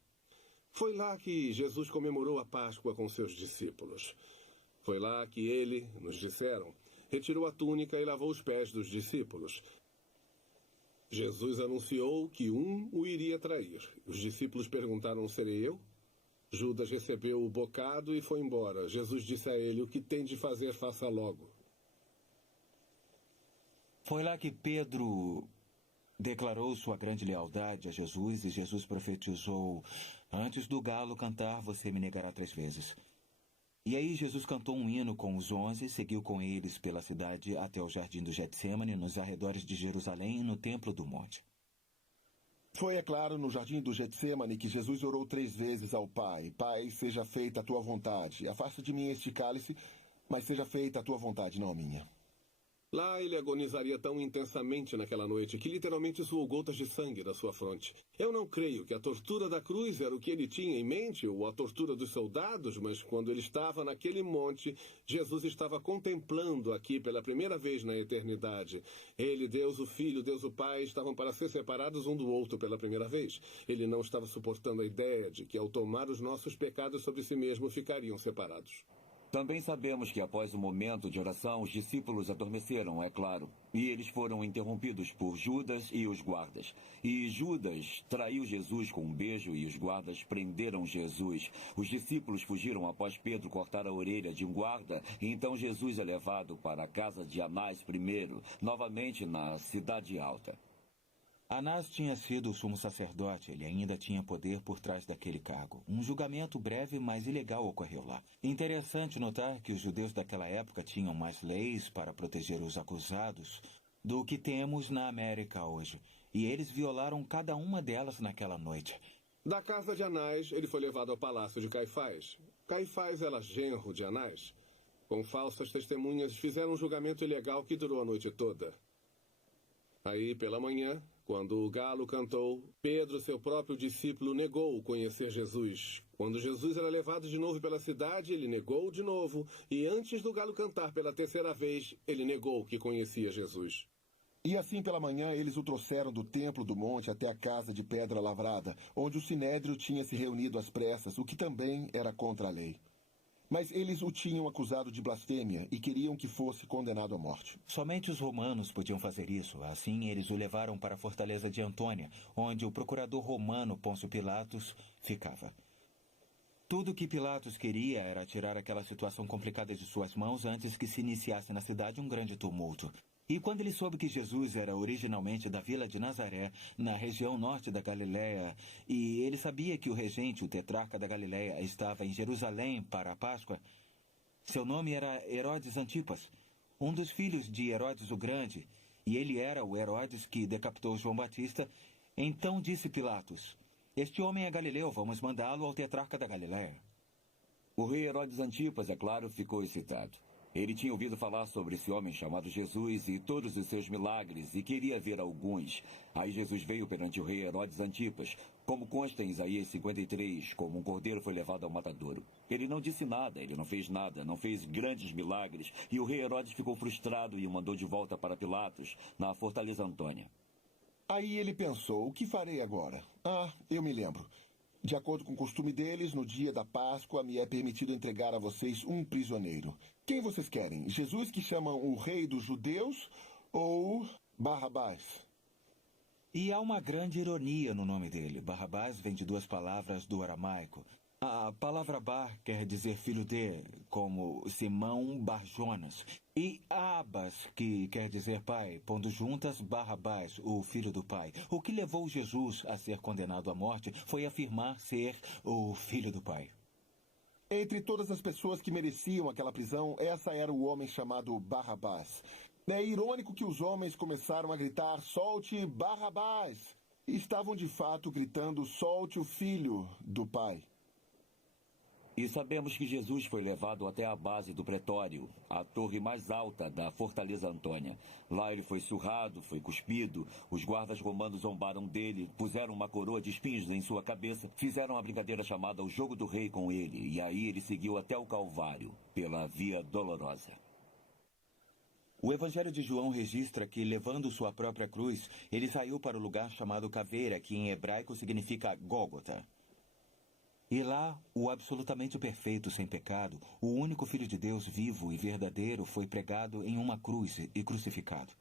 Foi lá que Jesus comemorou a Páscoa com seus discípulos. Foi lá que ele, nos disseram, retirou a túnica e lavou os pés dos discípulos. Jesus anunciou que um o iria trair. Os discípulos perguntaram: serei eu? Judas recebeu o bocado e foi embora. Jesus disse a ele: o que tem de fazer, faça logo. Foi lá que Pedro declarou sua grande lealdade a Jesus e Jesus profetizou: antes do galo cantar, você me negará 3 vezes. E aí Jesus cantou um hino com os 11, seguiu com eles pela cidade até o jardim do Getsêmani, nos arredores de Jerusalém e no templo do monte. Foi, é claro, no jardim do Getsêmani que Jesus orou 3 vezes ao Pai: Pai, seja feita a tua vontade. Afasta de mim este cálice, mas seja feita a tua vontade, não a minha. Lá ele agonizaria tão intensamente naquela noite que literalmente suou gotas de sangue da sua fronte. Eu não creio que a tortura da cruz era o que ele tinha em mente, ou a tortura dos soldados, mas quando ele estava naquele monte, Jesus estava contemplando aqui pela primeira vez na eternidade. Ele, Deus o Filho, Deus o Pai, estavam para ser separados um do outro pela primeira vez. Ele não estava suportando a ideia de que ao tomar os nossos pecados sobre si mesmo ficariam separados. Também sabemos que após o momento de oração, os discípulos adormeceram, é claro. E eles foram interrompidos por Judas e os guardas. E Judas traiu Jesus com um beijo e os guardas prenderam Jesus. Os discípulos fugiram após Pedro cortar a orelha de um guarda. E então Jesus é levado para a casa de Anás primeiro, novamente na Cidade Alta. Anás tinha sido o sumo sacerdote, ele ainda tinha poder por trás daquele cargo. Um julgamento breve, mas ilegal ocorreu lá. Interessante notar que os judeus daquela época tinham mais leis para proteger os acusados do que temos na América hoje. E eles violaram cada uma delas naquela noite. Da casa de Anás, ele foi levado ao palácio de Caifás. Caifás era genro de Anás. Com falsas testemunhas, fizeram um julgamento ilegal que durou a noite toda. Aí, pela manhã, quando o galo cantou, Pedro, seu próprio discípulo, negou conhecer Jesus. Quando Jesus era levado de novo pela cidade, ele negou de novo. E antes do galo cantar pela 3ª vez, ele negou que conhecia Jesus. E assim pela manhã eles o trouxeram do templo do monte até a casa de pedra lavrada, onde o sinédrio tinha se reunido às pressas, o que também era contra a lei. Mas eles o tinham acusado de blasfêmia e queriam que fosse condenado à morte. Somente os romanos podiam fazer isso. Assim, eles o levaram para a fortaleza de Antônia, onde o procurador romano Pôncio Pilatos ficava. Tudo o que Pilatos queria era tirar aquela situação complicada de suas mãos antes que se iniciasse na cidade um grande tumulto. E quando ele soube que Jesus era originalmente da vila de Nazaré, na região norte da Galiléia, e ele sabia que o regente, o tetrarca da Galiléia, estava em Jerusalém para a Páscoa, seu nome era Herodes Antipas, um dos filhos de Herodes o Grande, e ele era o Herodes que decapitou João Batista. Então disse Pilatos: "Este homem é galileu, vamos mandá-lo ao tetrarca da Galiléia." O rei Herodes Antipas, é claro, ficou excitado. Ele tinha ouvido falar sobre esse homem chamado Jesus e todos os seus milagres e queria ver alguns. Aí Jesus veio perante o rei Herodes Antipas, como consta em Isaías 53, como um cordeiro foi levado ao matadouro. Ele não disse nada, ele não fez nada, não fez grandes milagres, e o rei Herodes ficou frustrado e o mandou de volta para Pilatos, na fortaleza Antônia. Aí ele pensou: o que farei agora? Eu me lembro. De acordo com o costume deles, no dia da Páscoa me é permitido entregar a vocês um prisioneiro. Quem vocês querem? Jesus, que chamam o rei dos judeus, ou Barrabás? E há uma grande ironia no nome dele. Barrabás vem de duas palavras do aramaico. A palavra Bar quer dizer filho de, como Simão Bar-Jonas. E Abas, que quer dizer pai, pondo juntas Barrabás, o filho do pai. O que levou Jesus a ser condenado à morte foi afirmar ser o filho do pai. Entre todas as pessoas que mereciam aquela prisão, essa era o homem chamado Barrabás. É irônico que os homens começaram a gritar: "Solte Barrabás!" E estavam de fato gritando: "Solte o filho do pai." E sabemos que Jesus foi levado até a base do pretório, a torre mais alta da fortaleza Antônia. Lá ele foi surrado, foi cuspido, os guardas romanos zombaram dele, puseram uma coroa de espinhos em sua cabeça, fizeram a brincadeira chamada o Jogo do Rei com ele, e aí ele seguiu até o Calvário, pela Via Dolorosa. O Evangelho de João registra que, levando sua própria cruz, ele saiu para o lugar chamado Caveira, que em hebraico significa Gólgota. E lá, o absolutamente perfeito, sem pecado, o único Filho de Deus vivo e verdadeiro, foi pregado em uma cruz e crucificado.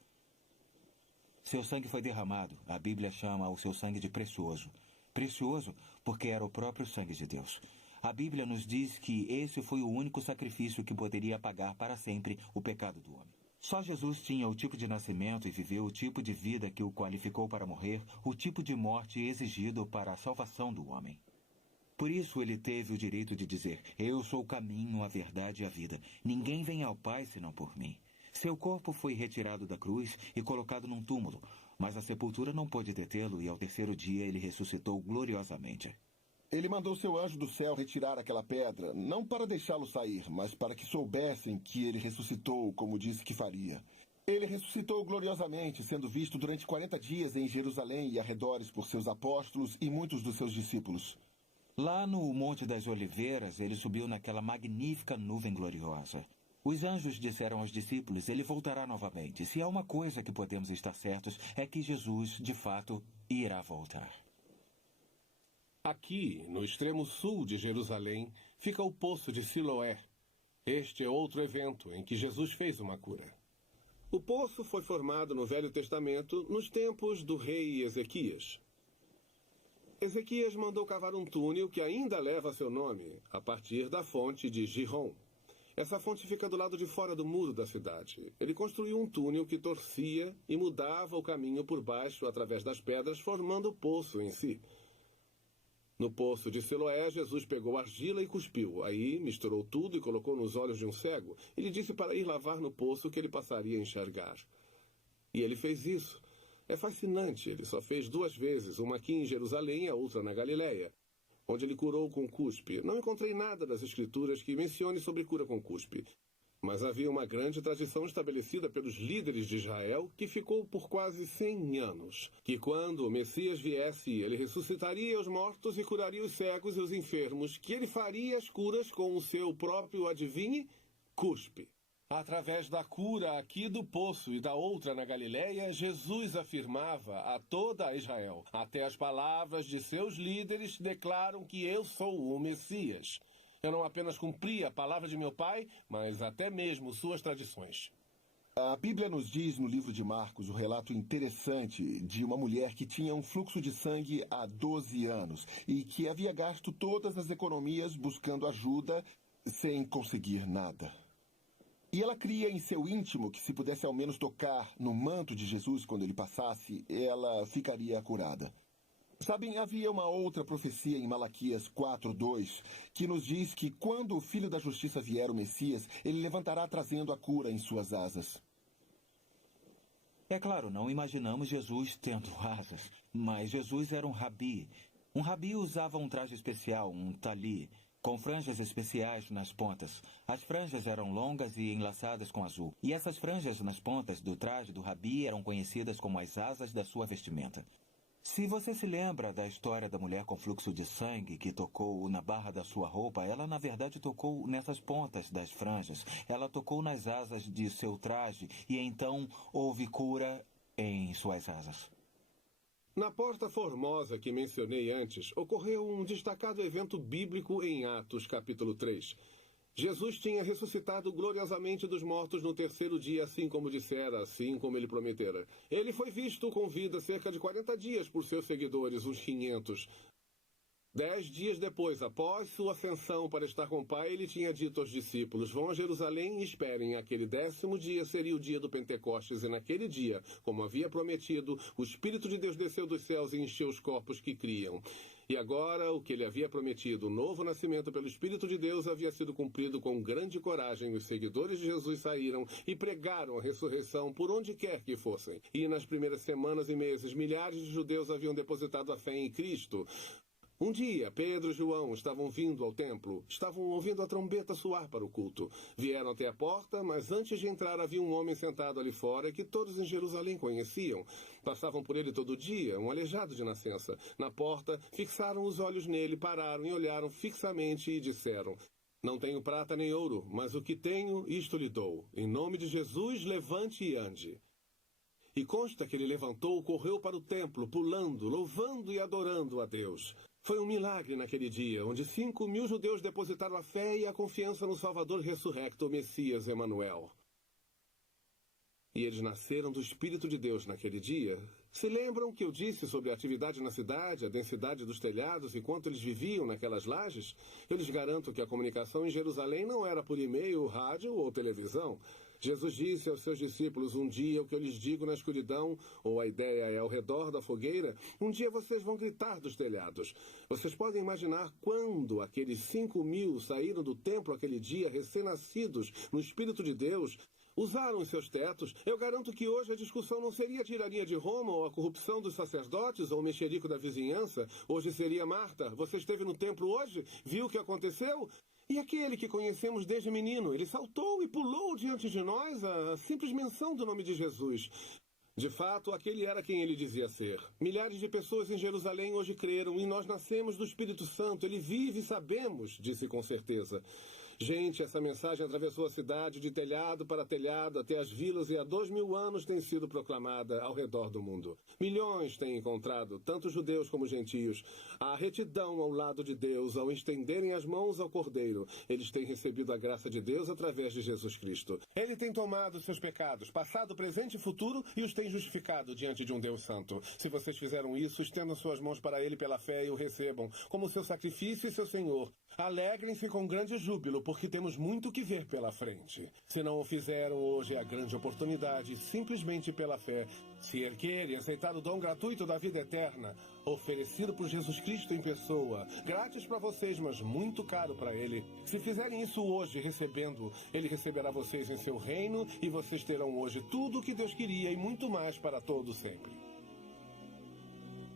Seu sangue foi derramado. A Bíblia chama o seu sangue de precioso. Precioso porque era o próprio sangue de Deus. A Bíblia nos diz que esse foi o único sacrifício que poderia apagar para sempre o pecado do homem. Só Jesus tinha o tipo de nascimento e viveu o tipo de vida que o qualificou para morrer, o tipo de morte exigido para a salvação do homem. Por isso ele teve o direito de dizer: "Eu sou o caminho, a verdade e a vida. Ninguém vem ao Pai senão por mim." Seu corpo foi retirado da cruz e colocado num túmulo, mas a sepultura não pôde detê-lo e ao terceiro dia ele ressuscitou gloriosamente. Ele mandou seu anjo do céu retirar aquela pedra, não para deixá-lo sair, mas para que soubessem que ele ressuscitou, como disse que faria. Ele ressuscitou gloriosamente, sendo visto durante 40 dias em Jerusalém e arredores por seus apóstolos e muitos dos seus discípulos. Lá no Monte das Oliveiras, ele subiu naquela magnífica nuvem gloriosa. Os anjos disseram aos discípulos: ele voltará novamente. Se há uma coisa que podemos estar certos, é que Jesus, de fato, irá voltar. Aqui, no extremo sul de Jerusalém, fica o Poço de Siloé. Este é outro evento em que Jesus fez uma cura. O poço foi formado no Velho Testamento nos tempos do rei Ezequias. Ezequias mandou cavar um túnel que ainda leva seu nome, a partir da fonte de Gihon. Essa fonte fica do lado de fora do muro da cidade. Ele construiu um túnel que torcia e mudava o caminho por baixo através das pedras, formando o poço em si. No poço de Siloé, Jesus pegou argila e cuspiu. Aí misturou tudo e colocou nos olhos de um cego. Ele disse para ir lavar no poço que ele passaria a enxergar. E ele fez isso. É fascinante, ele só fez 2 vezes, uma aqui em Jerusalém e a outra na Galiléia, onde ele curou com cuspe. Não encontrei nada das escrituras que mencione sobre cura com cuspe. Mas havia uma grande tradição estabelecida pelos líderes de Israel que ficou por quase 100 anos. Que quando o Messias viesse, ele ressuscitaria os mortos e curaria os cegos e os enfermos, que ele faria as curas com o seu próprio, adivinhe, cuspe. Através da cura aqui do poço e da outra na Galileia, Jesus afirmava a toda Israel: até as palavras de seus líderes declaram que eu sou o Messias. Eu não apenas cumpri a palavra de meu pai, mas até mesmo suas tradições. A Bíblia nos diz no livro de Marcos o relato interessante de uma mulher que tinha um fluxo de sangue há 12 anos e que havia gasto todas as economias buscando ajuda sem conseguir nada. E ela cria em seu íntimo que se pudesse ao menos tocar no manto de Jesus quando ele passasse, ela ficaria curada. Sabem, havia uma outra profecia em Malaquias 4:2 que nos diz que quando o Filho da Justiça vier, o Messias, ele levantará trazendo a cura em suas asas. É claro, não imaginamos Jesus tendo asas, mas Jesus era um rabi. Um rabi usava um traje especial, um tali, com franjas especiais nas pontas. As franjas eram longas e enlaçadas com azul. E essas franjas nas pontas do traje do rabi eram conhecidas como as asas da sua vestimenta. Se você se lembra da história da mulher com fluxo de sangue que tocou na barra da sua roupa, ela na verdade tocou nessas pontas das franjas. Ela tocou nas asas de seu traje e então houve cura em suas asas. Na Porta Formosa que mencionei antes, ocorreu um destacado evento bíblico em Atos, capítulo 3. Jesus tinha ressuscitado gloriosamente dos mortos no terceiro dia, assim como dissera, assim como ele prometera. Ele foi visto com vida cerca de 40 dias por seus seguidores, uns 500. 10 dias depois, após sua ascensão para estar com o Pai, ele tinha dito aos discípulos: vão a Jerusalém e esperem. Aquele 10º dia seria o dia do Pentecostes, e naquele dia, como havia prometido, o Espírito de Deus desceu dos céus e encheu os corpos que criam. E agora, o que ele havia prometido, o novo nascimento pelo Espírito de Deus, havia sido cumprido com grande coragem. Os seguidores de Jesus saíram e pregaram a ressurreição por onde quer que fossem. E nas primeiras semanas e meses, milhares de judeus haviam depositado a fé em Cristo. Um dia, Pedro e João estavam vindo ao templo. Estavam ouvindo a trombeta soar para o culto. Vieram até a porta, mas antes de entrar havia um homem sentado ali fora que todos em Jerusalém conheciam. Passavam por ele todo dia, um aleijado de nascença. Na porta, fixaram os olhos nele, pararam e olharam fixamente e disseram: não tenho prata nem ouro, mas o que tenho, isto lhe dou. Em nome de Jesus, levante e ande. E consta que ele levantou, correu para o templo, pulando, louvando e adorando a Deus. Foi um milagre naquele dia, onde 5.000 judeus depositaram a fé e a confiança no Salvador ressurrecto, o Messias Emanuel. E eles nasceram do Espírito de Deus naquele dia. Se lembram que eu disse sobre a atividade na cidade, a densidade dos telhados e quanto eles viviam naquelas lajes? Eu lhes garanto que a comunicação em Jerusalém não era por e-mail, rádio ou televisão. Jesus disse aos seus discípulos: um dia o que eu lhes digo na escuridão, ou a ideia é ao redor da fogueira, um dia vocês vão gritar dos telhados. Vocês podem imaginar quando aqueles 5.000 saíram do templo aquele dia, recém-nascidos no Espírito de Deus, usaram os seus tetos. Eu garanto que hoje a discussão não seria a tirania de Roma ou a corrupção dos sacerdotes ou o mexerico da vizinhança. Hoje seria: Marta, você esteve no templo hoje? Viu o que aconteceu? E aquele que conhecemos desde menino, ele saltou e pulou diante de nós a simples menção do nome de Jesus. De fato, aquele era quem ele dizia ser. Milhares de pessoas em Jerusalém hoje creram e nós nascemos do Espírito Santo. Ele vive, sabemos, disse com certeza. Gente, essa mensagem atravessou a cidade de telhado para telhado até as vilas e há 2.000 anos tem sido proclamada ao redor do mundo. Milhões têm encontrado, tanto judeus como gentios, a retidão ao lado de Deus ao estenderem as mãos ao Cordeiro. Eles têm recebido a graça de Deus através de Jesus Cristo. Ele tem tomado seus pecados, passado, presente e futuro, e os tem justificado diante de um Deus santo. Se vocês fizeram isso, estendam suas mãos para ele pela fé e o recebam como seu sacrifício e seu Senhor. Alegrem-se com grande júbilo, porque temos muito que ver pela frente. Se não o fizeram, hoje é a grande oportunidade, simplesmente pela fé, se erguer e aceitar o dom gratuito da vida eterna, oferecido por Jesus Cristo em pessoa, grátis para vocês, mas muito caro para ele. Se fizerem isso hoje, recebendo, ele receberá vocês em seu reino e vocês terão hoje tudo o que Deus queria e muito mais para todo sempre.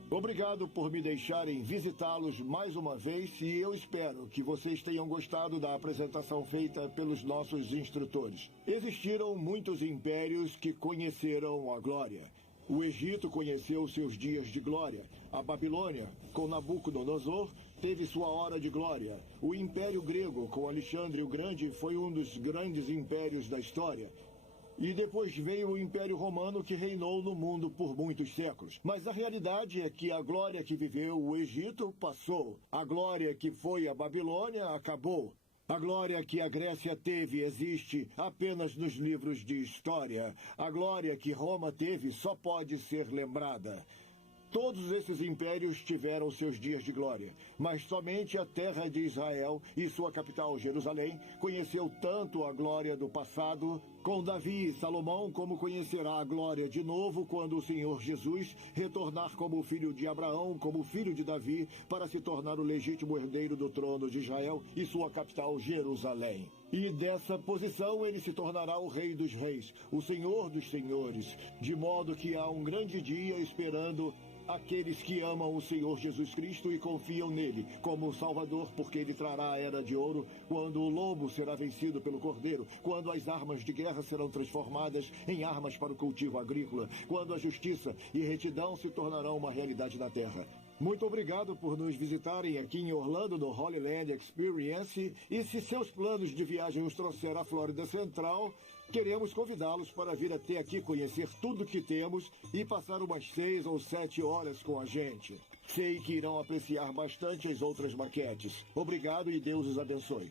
Obrigado por me deixarem visitá-los mais uma vez e eu espero que vocês tenham gostado da apresentação feita pelos nossos instrutores. Existiram muitos impérios que conheceram a glória. O Egito conheceu seus dias de glória. A Babilônia, com Nabucodonosor, teve sua hora de glória. O Império Grego, com Alexandre o Grande, foi um dos grandes impérios da história. E depois veio o Império Romano, que reinou no mundo por muitos séculos. Mas a realidade é que a glória que viveu o Egito passou. A glória que foi a Babilônia acabou. A glória que a Grécia teve existe apenas nos livros de história. A glória que Roma teve só pode ser lembrada. Todos esses impérios tiveram seus dias de glória, mas somente a terra de Israel e sua capital, Jerusalém, conheceu tanto a glória do passado com Davi e Salomão, como conhecerá a glória de novo quando o Senhor Jesus retornar como filho de Abraão, como filho de Davi, para se tornar o legítimo herdeiro do trono de Israel e sua capital, Jerusalém. E dessa posição ele se tornará o Rei dos Reis, o Senhor dos Senhores, de modo que há um grande dia esperando aqueles que amam o Senhor Jesus Cristo e confiam nele como Salvador, porque ele trará a era de ouro, quando o lobo será vencido pelo cordeiro, quando as armas de guerra serão transformadas em armas para o cultivo agrícola, quando a justiça e retidão se tornarão uma realidade na terra. Muito obrigado por nos visitarem aqui em Orlando, no Holy Land Experience. E se seus planos de viagem os trouxeram à Flórida Central, queremos convidá-los para vir até aqui conhecer tudo que temos e passar umas 6 ou 7 horas com a gente. Sei que irão apreciar bastante as outras maquetes. Obrigado e Deus os abençoe.